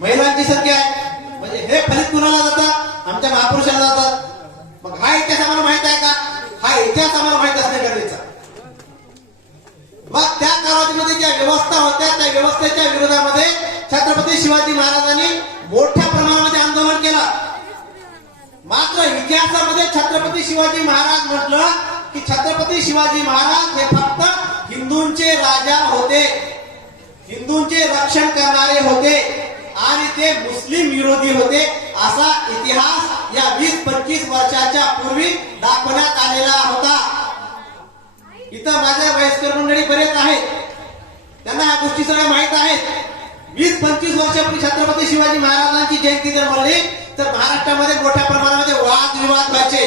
महिलांची संख्या आहे. म्हणजे हे फलित कुणाला जातं? आमच्या महापुरुषाला जातात. मग हा इतिहास आम्हाला माहित आहे का? हा इतिहास आम्हाला माहित असणे गरजेचं. मग त्या कालावधीमध्ये ज्या व्यवस्था होत्या त्या व्यवस्थेच्या विरोधामध्ये छत्रपती शिवाजी महाराजांनी मोठ्या प्रमाणामध्ये आंदोलन केलं. मात्र इतिहासामध्ये छत्रपती शिवाजी महाराज म्हटलं की छत्रपती शिवाजी महाराज हे फक्त हिंदूंचे राजा होते, हिंदूंचे रक्षण करणारे होते आणि ते मुस्लिम विरोधी होते, असा इतिहास या 20-25 वर्षाच्या पूर्वी दाखवण्यात आलेला होता. इथं माझ्या वयस्कर मंडळी बरेच आहेत, त्यांना ह्या गोष्टी सगळ्या माहित आहेत. 20-25 वर्षापूर्वी छत्रपती शिवाजी महाराजांची जयंती जर म्हणली तर महाराष्ट्रामध्ये मोठ्या प्रमाणामध्ये वादविवाद व्हायचे,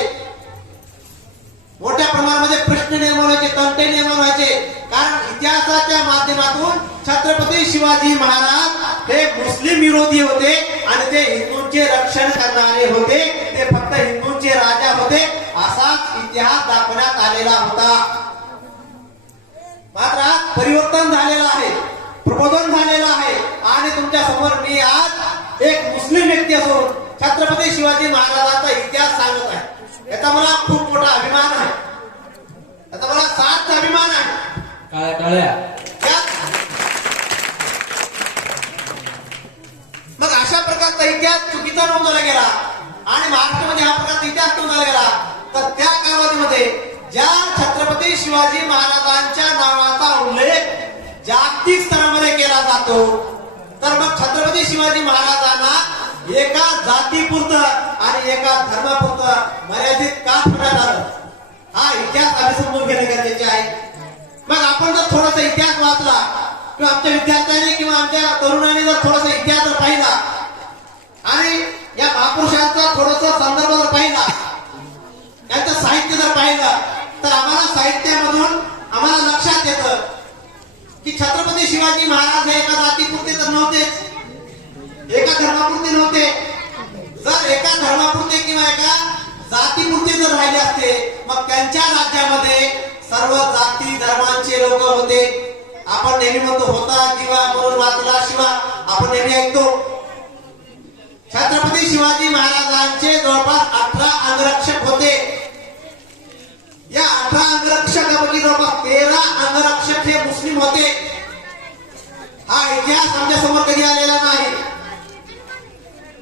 मोठ्या प्रमाणामध्ये प्रश्न निर्माण व्हायचे, तंटे निर्माण व्हायचे. कारण इतिहासाच्या माध्यमातून छत्रपती शिवाजी महाराज हे मुस्लिम विरोधी होते आणि ते हिंदूंचे रक्षण करणारे होते, ते फक्त हिंदूंचे राजा होते, असाच इतिहास दाखवण्यात आलेला होता. मात्र आज परिवर्तन झालेलं आहे, प्रबोधन झालेलं आहे आणि तुमच्या समोर मी आज एक मुस्लिम व्यक्ती असून छत्रपती शिवाजी महाराजांचा इतिहास सांगत आहे. याचा मला खूप मोठा अभिमान आहे, याचा मला सार्थ अभिमान आहे. मग अशा प्रकारचा इतिहास चुकीचा नोंदवला गेला आणि महाराष्ट्रामध्ये हा प्रकारचा इतिहास नोंदवला गेला. तर त्या कालावधीमध्ये ज्या छत्रपती शिवाजी महाराजांच्या नावाचा उल्लेख जागतिक स्तरामध्ये केला जातो, तर मग छत्रपती शिवाजी महाराजांना एका जातीपुरतं आणि एका धर्मापुरतं मर्यादित का ठेवण्यात आलं, हा इतिहास आम्ही समजून घेणे गरजेचे आहे. मग आपण जर थोडासा इतिहास वाचला किंवा आमच्या विद्यार्थ्यांनी किंवा आमच्या तरुणांनी जर थोडासा इतिहास जर पाहिला आणि या महापुरुषांचा थोडासा संदर्भ जर पाहिला, यांचं साहित्य जर पाहिलं, तर आम्हाला साहित्यामधून आम्हाला लक्षात येतं की छत्रपती शिवाजी महाराज हे एका जातीपुरते तर नव्हतेच, एका धर्मापुरते नव्हते. जर एका धर्मापुरते किंवा एका जातीपुरते जर राहिले असते, मग त्यांच्या राज्यामध्ये सर्व जाती धर्मांचे लोक होते. आपण नेहमी म्हणतो होता जीवा म्हणून वाचला शिवा, आपण नेहमी ऐकतो. छत्रपती शिवाजी महाराजांचे जवळपास 18 अंगरक्षक होते. या 18 अंगरक्षकापैकी जवळपास 13 अंगरक्षक हे मुस्लिम होते. हा इतिहास आमच्या समोर कधी आलेला नाही.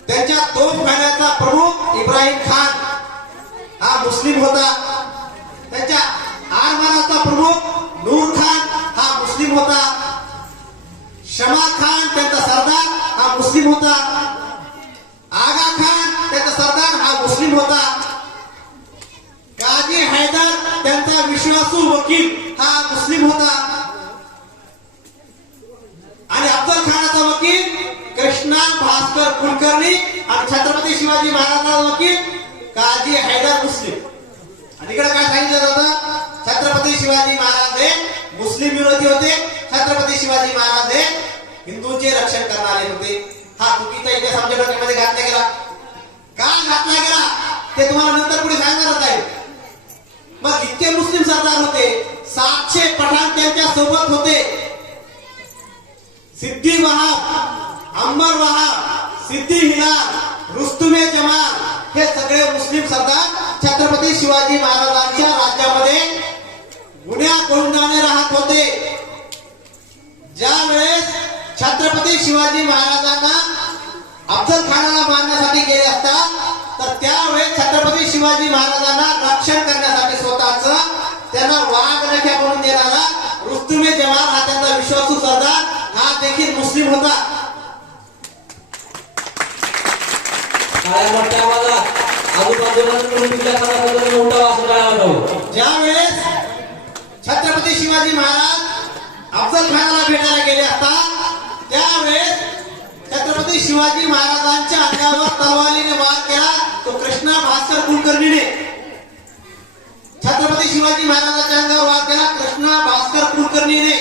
त्यांच्या तोफखान्याचा प्रमुख इब्राहिम खान हा मुस्लिम होता. त्यांच्या आरमाराचा प्रमुख नूर खान हा मुस्लिम होता. शमा खान त्यांचा सरदार हा मुस्लिम होता. आगा खान त्यांचा सरदार हा मुस्लिम होता. काजी हैदर त्यांचा विश्वासू वकील हा मुस्लिम होता आणि अफजल खानाचा वकील कृष्णा भास्कर कुलकर्णी आणि छत्रपती शिवाजी महाराजांचा वकील काजी हैदर मुस्लिम. आणि इकडे काय सांगितलं जातं? छत्रपती शिवाजी महाराज हे मुस्लिम विरोधी होते, छत्रपती शिवाजी महाराज हे हिंदूंचे रक्षण करणारे होते. हा चुकीचा इतिहास आमच्या डोक्यामध्ये घातला गेला. का घातला गेला ते तुम्हाला नंतर पुढे सांगणारच आहे. मग इतके मुस्लिम सरदार होते, 700 पठाण त्यांच्या सोबत होते. सिद्दी वहाब, अंबर वहाब, सिद्दी हिलाल, रुस्तुमे जमाल हे सगळे मुस्लिम सरदार छत्रपती शिवाजी महाराजांच्या राज्यामध्ये गुन्ह्या गोविंदाने राहत होते. ज्या वेळेस छत्रपती शिवाजी महाराजांना अफजल खानाला मारण्यासाठी गेले असतात, तर त्यावेळेस छत्रपती शिवाजी महाराजांना रक्षण करण्यासाठी स्वतःच त्यांना वाघनख्या म्हणून देणारा रुस्तुमे जमाल हा त्यांचा विश्वासू सरदार हा देखील मुस्लिम होता. ज्यावेळेस छत्रपती शिवाजी महाराज अफजल खानाला भेटायला गेले असतात, त्यावेळेस छत्रपती शिवाजी महाराजांच्या अंगावर तलवारीने वार केला तो कृष्णा भास्कर कुलकर्णीने. छत्रपती शिवाजी महाराजांच्या अंगावर वार केला कृष्णा भास्कर कुलकर्णीने.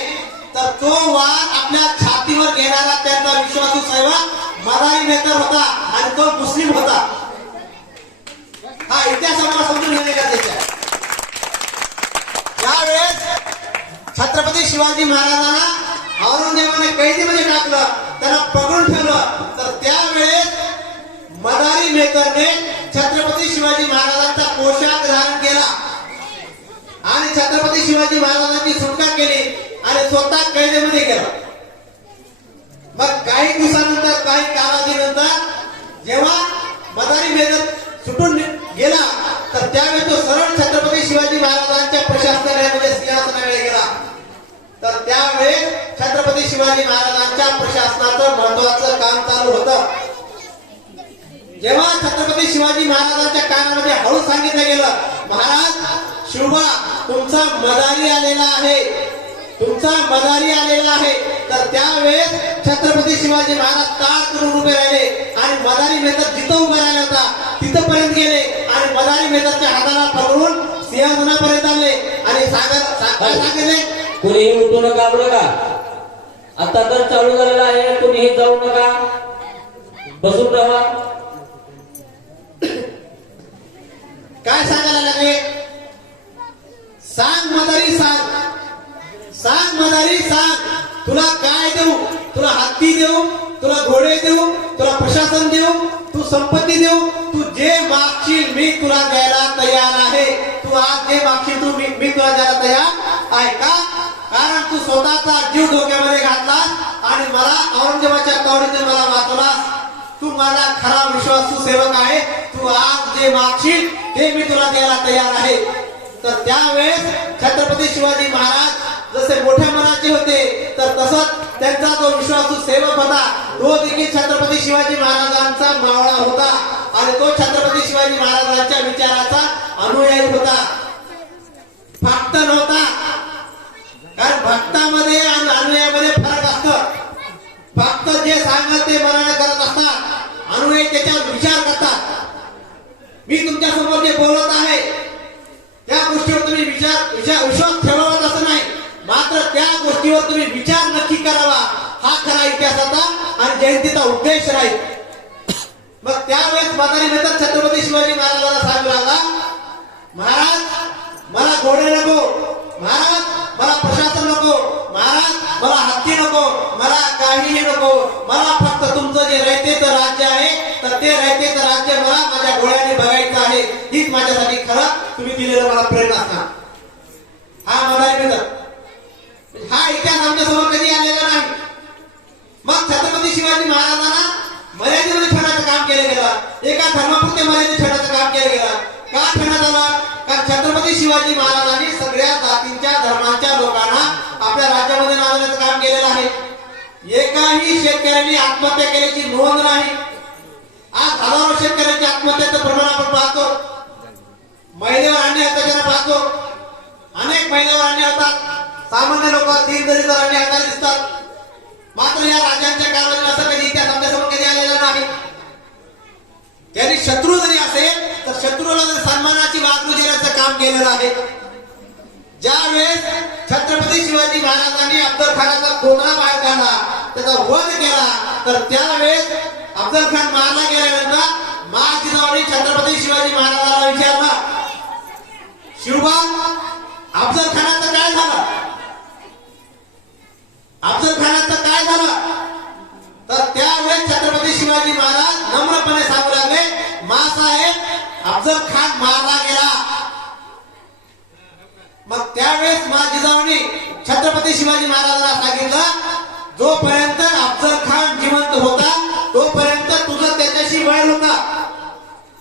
तर तो वार आपल्या मदारी मेहकर होता आणि तो मुस्लिम होता. हा इतिहास आम्हाला समजून घेणे गरजेचे आहे. यावेळेस छत्रपती शिवाजी महाराजांना औरंगजेबाने कैदीमध्ये टाकलं, त्यांना पकडून ठेवलं. तर त्यावेळेस मदारी मेहकरने छत्रपती शिवाजी महाराजांचा पोशाख धारण केला आणि छत्रपती शिवाजी महाराजांची सुटका केली आणि स्वतः कैदेमध्ये गेला. मग काही दिवसानंतर, काही कालावधीनंतर जेव्हा मदारी मेहकर सुटून गेला, तर त्यावेळी तो सरळ छत्रपती शिवाजी महाराजांच्या प्रशासनालयामध्ये सिंहासनाकडे गेला. तर त्यावेळेस छत्रपती शिवाजी महाराजांच्या प्रशासनाचं महत्वाचं काम चालू होतं. जेव्हा छत्रपती शिवाजी महाराजांच्या कानामध्ये हळू सांगितलं गेलं, महाराज शिवबा तुमचा मदारी आलेला आहे, तुमचा मदारी आलेला आहे. तर त्यावेळेस छत्रपती शिवाजी महाराज ताळ करून उभे राहिले आणि मदारी मेहकर जिथं उभा राहिला होता तिथपर्यंत गेले आणि मदारी मेहकरच्या हाताला पकडून सिंहासनापर्यंत आले आणि सांगितले, कोणीही उठू नका बरं का. आता तर चालू झालेला आहे, कोणीही जाऊ नका, बसून राहा. काय सांगायला लागले, सांग मदारी सांग, सांग मदारी सांग, तुला काय देऊ, तुला हत्ती देऊ, तुला घोडे देऊ, तुला प्रशासन देऊ, तू संपत्ती देऊ, तू जे मागशील मी तुला द्यायला तयार आहे. तू आज जे मागशील तू मी तुला द्यायला तयार आहे का. कारण तू स्वतःचा जीव धोक्यामध्ये घातलास आणि मला औरंगजेबाच्या कवडीने मला वाचवलास. तू माझा खरा विश्वासू सेवक आहे. तू आज जे मागशील ते मी तुला द्यायला तयार आहे. तर त्यावेळेस छत्रपती शिवाजी महाराज जसे मोठ्या मनाचे होते, तर तसंच त्यांचा जो विश्वासू सेवक होता तो देखील छत्रपती शिवाजी महाराजांचा मावळा होता आणि तो छत्रपती शिवाजी महाराजांच्या विचाराचा अनुयायी होता, भक्त नव्हता. कारण भक्तामध्ये आणि अनुयायामध्ये फरक असतं. भक्त जे सांगत ते मनाने करत असतात, अनुयायी त्याच्यावर विचार करतात. मी तुमच्या समोर जे बोलत आहे त्या गोष्टीवर तुम्ही विश्वास ठेवावा असं नाही, मात्र त्या गोष्टीवर तुम्ही विचार नक्की करावा. हा खरा इतिहासाचा आणि जयंतीचा उद्देश राहील. मग त्यावेळेस मदारी मेहकर छत्रपती शिवाजी महाराजांना सांगू लागला, महाराज मला घोडे नको, महाराज मला प्रशासन नको, महाराज मला हत्ती नको, मला काहीही नको, मला फक्त तुमचं जे रयतेचं राज्य आहे तर ते रयतेचं राज्य मला माझ्या डोळ्याने बघायचं आहे. हीच माझ्यासाठी खरं तुम्ही दिलेलं मला प्रेरणा असणार. हा मदारी मेहकर, हा इतिहास आमच्या समोर कधी आलेला नाही. मग छत्रपती शिवाजी महाराजांना मर्यादेमध्ये ठेवण्याचं काम केलं गेलं, एका धर्मापुरते मर्यादित ठेवण्याचं काम केलं गेलं. का ठेवण्यात आलं, कारण छत्रपती शिवाजी महाराजांनी सगळ्या जातींच्या धर्मांच्या लोकांना आपल्या राज्यामध्ये नांदण्याचं काम केलेलं आहे. एकाही शेतकऱ्यांनी आत्महत्या केल्याची नोंद नाही. आज हजारो शेतकऱ्यांची आत्महत्याचं प्रमाण आपण पाहतो. महिलेवर अन्याय अत्याचार पाहतो, अनेक महिलेवर अन्याय होतात. सामान्य लोक दीनदलित अन्याय होताना दिसतात. मात्र या राजांच्या कारवाईत असं कधी इतिहास आमच्यासमोर कधी आलेला नाही. त्यांनी शत्रू जरी असेल तर शत्रूला सन्मानाची वागणूक देण्याचं काम केलेलं आहे. ज्या वेळेस छत्रपती शिवाजी महाराजांनी अफजल खानाचा कोंडा बाहेर काढला, त्याचा वध केला, तर त्यावेळेस अफजल खान मारला गेल्यानंतर माँ जिजाऊने छत्रपती शिवाजी महाराजांना विचारलं, शिवबा अफजल खानाचं काय झालं, अफजल खानाचं काय झालं. तर त्यावेळेस छत्रपती शिवाजी महाराज नम्रपणे सांगू लागले, माँसाहेब अफजल खान मारला गेला. मग त्यावेळेस माँ जिजाऊने छत्रपती शिवाजी महाराजांना सांगितलं, जोपर्यंत अफजल खान जिवंत होता तोपर्यंत तुझं त्याच्याशी वैर होता.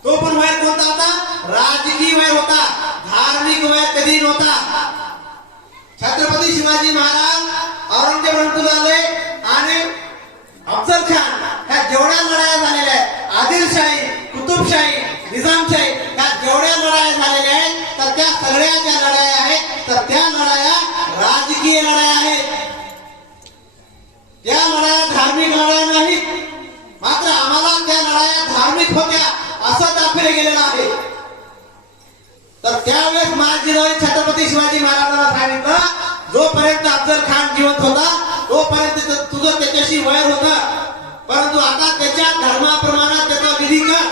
तो पण वैर कोणता होता, राजकीय वैर होता, धार्मिक वैर कधी नव्हता. छत्रपती शिवाजी महाराज औरंगजेबाकडून आले आणि अफजल खान ह्या जेवढ्या लढाया झालेल्या आहेत, आदिलशाही, कुतुबशाही, निजामशाही, ह्या जेवढ्या लढाया झालेल्या आहेत, तर त्या सगळ्या ज्या लढाया आहेत तर त्या लढाया राजकीय लढाया आहेत. त्या लढाया धार्मिक लढाया नाहीत. मात्र आम्हाला त्या लढाया धार्मिक होत्या असं दाखवलं गेलेलं आहे. तर त्यावेळेस महाराजांनी छत्रपती शिवाजी महाराजांना सांगितलं, जोपर्यंत अफजल खान जिवंत होता तोपर्यंत तुझं त्याच्याशी वैर होता. परंतु आता त्याच्या धर्माप्रमाणे त्याचा विधी कर.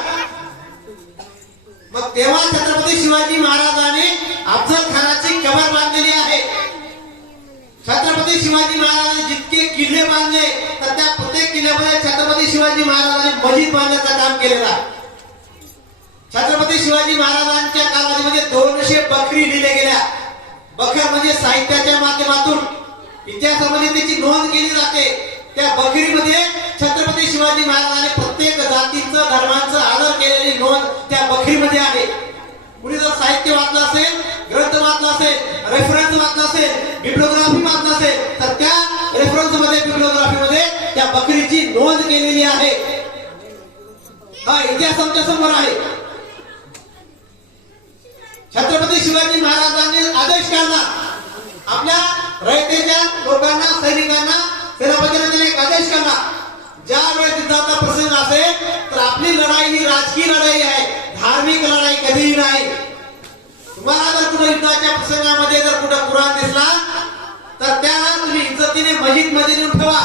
मग तेव्हा छत्रपती शिवाजी महाराजांनी अफजल खानाची कबर बांधलेली आहे. छत्रपती शिवाजी महाराजांनी जितके किल्ले बांधले तर त्या प्रत्येक किल्ल्यामध्ये छत्रपती शिवाजी महाराजांनी मस्जिद बांधण्याचं काम केलेलं आहे. छत्रपती शिवाजी महाराजांच्या कालावधीमध्ये 200 बकरी लिहिल्या गेल्या. बखर म्हणजे साहित्याच्या माध्यमातून इतिहासामध्ये त्याची नोंद केली जाते. त्या बकरीमध्ये छत्रपती शिवाजी महाराजांनी प्रत्येक जातीचं धर्माचं आदर केलेली नोंद त्या बकरीमध्ये आहे. कुणी जर साहित्य वाचलं असेल, ग्रंथ वाचला असेल, रेफरन्स वाचला असेल, बिब्लिओग्राफी वाचला असेल तर त्या रेफरन्स मध्ये बिब्लिओग्राफी मध्ये त्या बकरीची नोंद केलेली आहे. हा इतिहास आमच्या समोर आहे. छत्रपती शिवाजी महाराजांनी आदेश काढला. आपल्या रयतेच्या लोकांना, सैनिकांना, सेनापतींना त्याने एक आदेश काढला. ज्या वेळेस युद्धाचा प्रसंग असेल तर आपली लढाई ही राजकीय लढाई आहे, धार्मिक लढाई कधीही नाही. तुम्हाला जर कुठे युद्धाच्या प्रसंगामध्ये जर कुठं कुराण दिसला तर त्याला तुम्ही इज्जतीने मस्जिद मध्ये नेऊन ठेवा.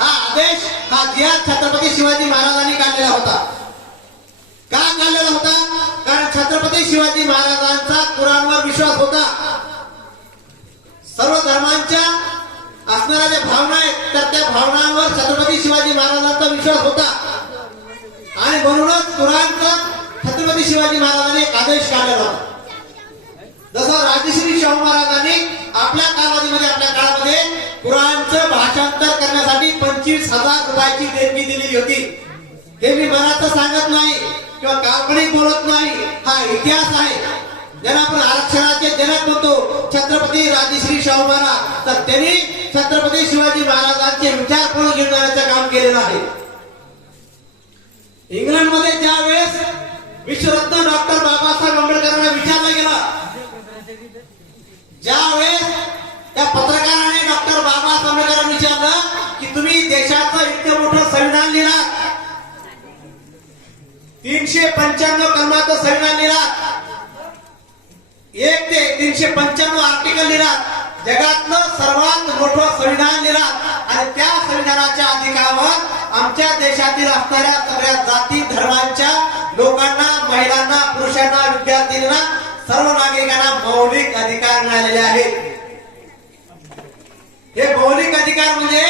हा आदेश, हा जिहाद छत्रपती शिवाजी महाराजांनी काढलेला होता. का काढलेला होता? कारण छत्रपती शिवाजी महाराजांचा कुराणवर विश्वास होता. सर्व धर्मांच्या असणाऱ्या ज्या भावना आहेत तर त्या भावनांवर छत्रपती शिवाजी महाराजांचा विश्वास होता आणि म्हणूनच कुराणचा छत्रपती शिवाजी महाराजांनी एक आदेश काढलेला होता. जसं राजश्री शाहू महाराजांनी आपल्या कालावधीमध्ये, आपल्या काळामध्ये कुराणचं भाषांतर करण्यासाठी 25,000 रुपयाची देणगी दिलेली होती. हे मी मनाचं सांगत नाही किंवा काल्पनिक बोलत नाही, हा इतिहास आहे. ज्यांना आपण आरक्षणाचे जनक म्हणतो छत्रपती राजश्री शाहू महाराज, तर त्यांनी छत्रपती शिवाजी महाराजांचे विचार पुढे घेऊन जाण्याचं काम केलेलं आहे. इंग्लंडमध्ये ज्या वेळेस विश्वरत्न डॉक्टर बाबासाहेब आंबेडकरांना विचारलं गेलं, ज्या वेळेस त्या पत्रकाराने डॉक्टर बाबासाहेब आंबेडकरांना विचारलं की तुम्ही देशाचं इतकं मोठं संविधान लिहिलात, 395 कलमाचं संविधान लिहिलात, 1 ते 395 आर्टिकल लिहिलात, जगातलं सर्वात मोठं संविधान लिहिलात आणि त्या संविधानाच्या अधिकारावर आमच्या देशातील असणाऱ्या सगळ्या जाती धर्मांच्या लोकांना, महिलांना, पुरुषांना, विद्यार्थ्यांना, सर्व नागरिकांना मौलिक अधिकार मिळालेले आहेत. हे मौलिक अधिकार म्हणजे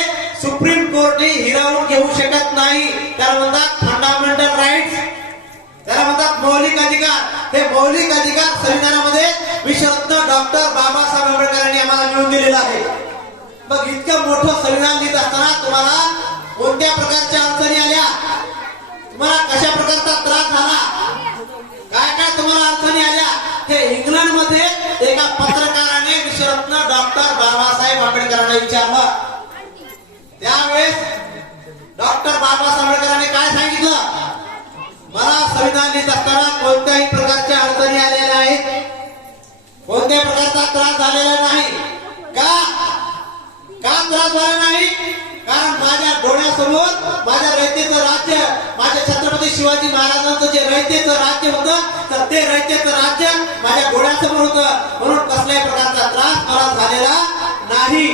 सुप्रीम कोर्टने हिरावून घेऊ शकत नाही. त्याला म्हणतात फंडामेंटल राईट्स, त्याला म्हणतात मौलिक अधिकार. हे मौलिक अधिकार संविधानामध्ये विश्वरत्न डॉक्टर बाबासाहेब आंबेडकरांनी आम्हाला मिळवून दिलेला आहे. मग इतकं मोठं संविधान लिहित असताना तुम्हाला कोणत्या प्रकारच्या अडचणी आल्या, तुम्हाला कशा प्रकारचा त्रास झाला, काय काय तुम्हाला अडचणी आल्या, हे इंग्लंडमध्ये एका पत्रकाराने विश्वरत्न डॉक्टर बाबासाहेब आंबेडकरांना विचारलं. त्यावेळेस डॉक्टर बाबासाहेब आंबेडकरांनी काय सांगितलं, मला संविधान लिहित असताना कोणत्याही प्रकारच्या अडचणी आलेल्या आहेत, कोणत्या प्रकारचा त्रास झालेला नाही. का त्रास झाला नाही? कारण माझ्या डोळ्यासमोर माझ्या रयतेचं राज्य, माझ्या छत्रपती शिवाजी महाराजांचं जे रयतेचं राज्य होतं तर ते रयतेचं राज्य माझ्या डोळ्यासमोर होतं. म्हणून कसल्याही प्रकारचा त्रास मला झालेला नाही.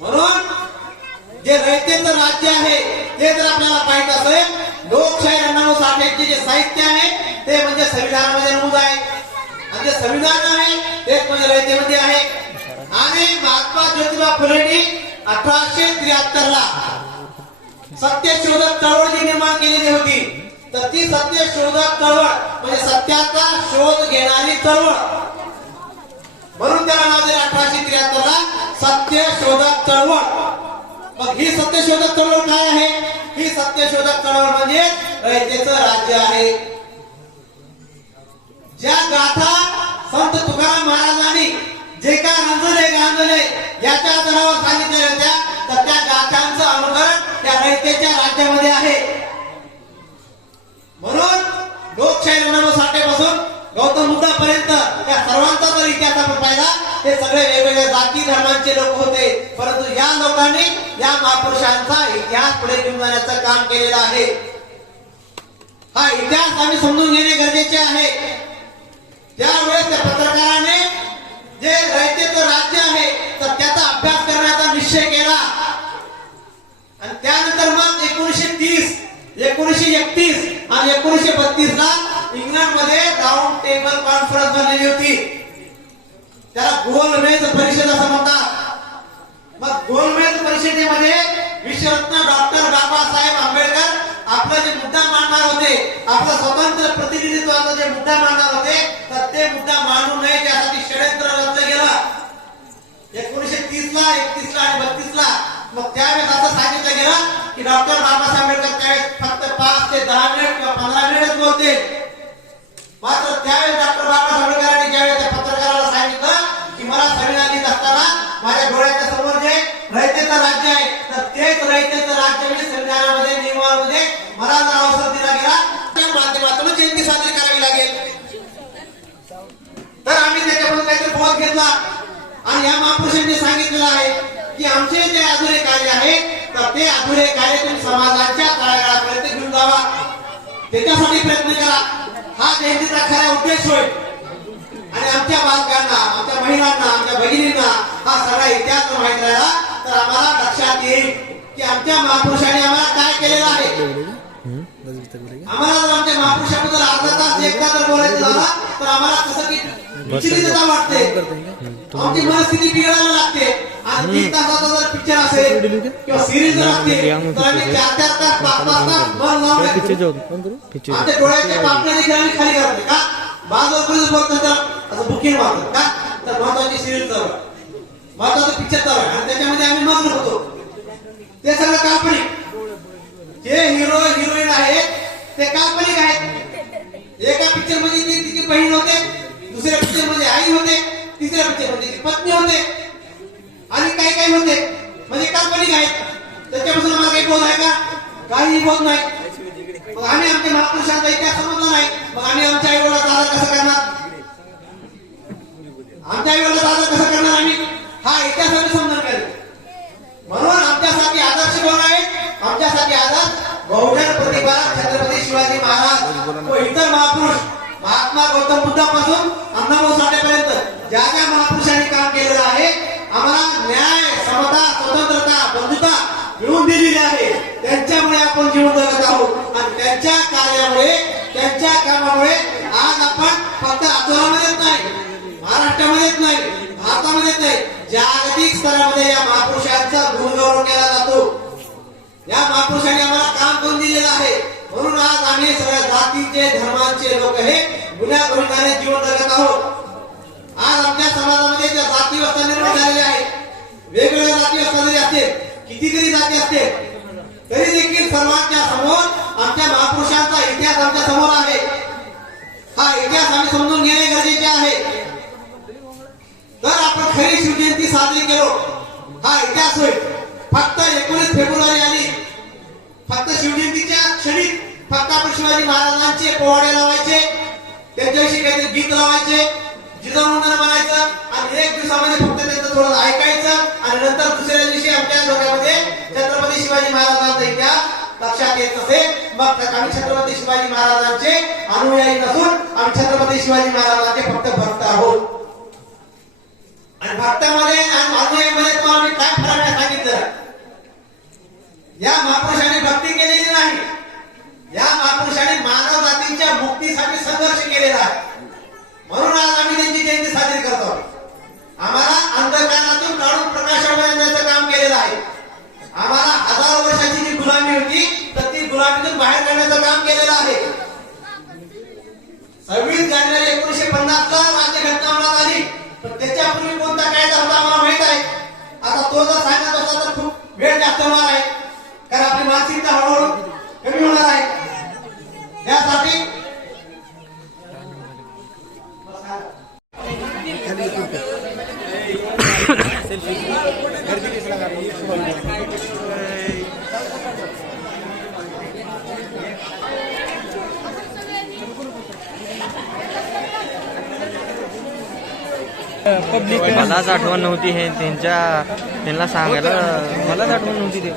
म्हणून जे रयतेचं राज्य आहे ते जर आपल्याला पाहिजे असेल, लोकशाही 99 साठेचे जे साहित्य आहे ते म्हणजे संविधानामध्ये नमूद आहे आणि जे संविधान आहे तेच म्हणजे रयतेमध्ये आहे. आणि महात्मा ज्योतिबा फुलेंनी 1873 ला सत्यशोधक चळवळ जी निर्माण केलेली होती, तर ती सत्यशोधक चळवळ म्हणजे सत्याचा शोध घेणारी चळवळ, म्हणून त्याला नाव दिलं 1873 ला सत्यशोधक चळवळ. मग ही सत्यशोधक चळवळ काय आहे? ही सत्यशोधक चळवळ म्हणजे रयतेचं राज्य आहे. ज्या गाथा संत तुकाराम महाराजांनी जे काय रंजले गांजले याच्या आधारावर सांगितलेल्या होत्या, तर त्या गाथांचं अनुकरण त्या रयतेच्या राज्यामध्ये आहे. म्हणून लोकशाही 99 साठेपासून गौतम बुद्धापर्यंत या सर्वांचा जर इतिहास आपण पाहिला, हे सगळे वेगवेगळ्या जाती धर्मांचे लोक होते, परंतु या लोकांनी या महापुरुषांचा इतिहास पुढे घेऊन जाण्याचं काम केलेलं आहे. हा इतिहास आम्ही समजून घेणे गरजेचे आहे. त्यावेळेस त्या पत्रकाराने जे रयतेचं राज्य आहे तर त्याचा अभ्यास करण्याचा निश्चय केला. 1932 ला इंग्लंडमध्ये राऊंड टेबल कॉन्फरन्स झालेली होती. त्याला गोलमेज परिषद असं म्हणतात. मग गोलमेज परिषदेमध्ये विश्वरत्न डॉक्टर बाबासाहेब आंबेडकर आपला जे मुद्दा मांडणार होते, आपलं स्वतंत्र प्रतिनिधित्वाचा जे मुद्दा मांडणार होते, तर ते मुद्दा मांडू नये त्यासाठी षडयंत्र रचलं गेलं 1930 ला, 31 ला आणि 32 ला. मग त्यावेळेस असं सांगितलं गेलं की डॉक्टर बाबासाहेब आंबेडकर त्यावेळेस फक्त 5 ते 10 मिनिट किंवा 15 मिनिटच बोलते. मात्र त्यावेळेस डॉक्टर बाबासाहेब आंबेडकरांनी ज्यावेळेस त्या पत्रकाराला सांगितलं की मला संविधान लिहित असताना माझ्या डोळ्याच्या समोर जे रयतेचं राज्य आहे, तर तेच रयतेचं राज्य म्हणजे संविधानामध्ये नियमावलीमध्ये मला जर अवसर दिला गेला त्या माध्यमातून जयंती साजरी करावी लागेल. तर आम्ही त्याच्यामधून काहीतरी बोध घेतला आणि या महापुरुषांनी सांगितलेलं आहे की आमचे जे अधुरे कार्य आहे, तर ते अधुरे कार्य तुम्ही समाजाच्या तळागाळापर्यंत घेऊन जावा, त्याच्यासाठी प्रयत्न करा. हा जयंतीचा खरा उद्देश होय. आणि आमच्या बालकांना, आमच्या महिलांना, आमच्या भगिनींना हा सगळा इतिहास माहित राहिला तर आम्हाला लक्षात येईल की आमच्या महापुरुषांनी आम्हाला काय केलेलं आहे. आम्हाला जर आमच्या महापुरुषाबद्दल अर्धा तास एक तास जर बोलायचं झालं तर आम्हाला कसं की विचलितता वाटते, आमची मनस्थिती बिघडायला लागते. आणि 3 तासाचा जर पिक्चर असेल किंवा सिरीज जर असते तर आम्ही 4-4 तास 5-5 तास मन लावून आमच्या डोळ्याच्या पापण्या देखील आम्ही खाली करतो का बाजूला बोलतो तर असं बुकिंग मारतो का, तर महत्वाची सिरीज चालू आहे, महत्वाचं पिक्चर चालू आहे आणि त्याच्यामध्ये आम्ही मग्न होतो. ते सगळं काल्पनिक. जे हिरो हिरोईन आहेत ते काल्पनिक आहेत. एका पिक्चर मध्ये तिची बहीण होते, दुसऱ्या पिक्चर मध्ये आई होते, तिसऱ्या पिक्चर मध्ये तिची पत्नी होते आणि काही काही होते, म्हणजे काल्पनिक आहेत. त्याच्यापासून आम्हाला काही बोध आहे का? काही बोध नाही. मग आम्ही आमच्या महापुरुषांचा इतिहास समजला नाही, मग आम्ही आमच्या आईवडिलांचा आदर कसं करणार? आमच्या आईवडिलांचा आदर कसं करणार आम्ही? हा इतिहास आम्ही समजून पाहिजे. म्हणून आमच्यासाठी आदर्श कोण आहे? आमच्यासाठी आदर्श बहुजन प्रतिभा छत्रपती शिवाजी महाराज व इतर महापुरुष महात्मा गौतम बुद्धापासून अण्णाभाऊ साठेपर्यंत ज्या ज्या महापुरुषांनी काम केलेलं आहे, आम्हाला न्याय, समता, स्वतंत्रता, बंधुता मिळवून दिलेली आहे. त्यांच्यामुळे आपण जीवन जगत आहोत आणि त्यांच्या कार्यामुळे, त्यांच्या कामामुळे आज आपण फक्त आंदोलनामध्येच नाही, महाराष्ट्रामध्येच नाही, भारतामध्येच नाही, जागतिक स्तरामध्ये या महापुरुषांचा गुणगौरव केला जातो. या महापुरुषांनी आम्हाला काम करून दिलेलं आहे. म्हणून आज आम्ही सगळ्या जातीचे, धर्मांचे लोक हे गुण्यागोविंदाने जीवन जगत आहोत. आज आमच्या समाजामध्ये ज्या जाती व्यवस्था निर्माण झालेल्या आहेत, वेगवेगळ्या जाती व्यवस्था जरी असतील, कितीतरी जाती असतील, तरी देखील सर्वांच्या समोर आमच्या महापुरुषांचा इतिहास आमच्या समोर आहे. हा इतिहास आम्ही समजून घेणे गरजेचे आहे. तर आपण खरी शिवजयंती साजरी केलो हा इतिहास होईल. फक्त 19 फेब्रुवारी आली, फक्त शिवजयंतीच्या क्षणी फक्त आपण शिवाजी महाराजांचे पोवाडे लावायचे, त्यांच्याविषयी काहीतरी गीत लावायचे, जिजाऊंना म्हणायचं आणि 1 दिवसामध्ये फक्त त्यांचं थोडं ऐकायचं आणि नंतर दुसऱ्या दिवशी आमच्या डोक्यामध्ये छत्रपती शिवाजी महाराजांचा इतिहास लक्षात येत नसेल, मग आम्ही छत्रपती शिवाजी महाराजांचे अनुयायी नसून आम्ही छत्रपती शिवाजी महाराजांचे फक्त भक्त आहोत. आणि भक्तामध्ये आणि अनुयायीमध्ये तुम्हाला मी काय फरक आहे सांगितलं. या महापुरुषांनी भक्ती केलेली नाही, या महापुरुषांनी मानव जातीच्या मुक्तीसाठी संघर्ष केलेला आहे. म्हणून आज आम्ही त्यांची जयंती साजरी करतो. आम्हाला अंधकारातून काढून प्रकाशामध्ये आणण्याचं काम केलेलं आहे. आम्हाला 1000 वर्षाची जी गुलामी होती तर ती गुलामीतून बाहेर काढण्याचं काम केलेलं आहे. 26 जानेवारी 1950 ला राज्यघटना अंमलात आली, पण त्याच्यापूर्वी कोणता कायदा होता आम्हाला माहित आहे. आता तो जर सांगत असला तर खूप वेळ जास्त होणार आहे, कारण आपली मानसिकता हळूहळू कमी होणार आहे. यासाठी मलाच आठवण नव्हती हे त्यांना सांगायला मलाच आठवण नव्हती ते.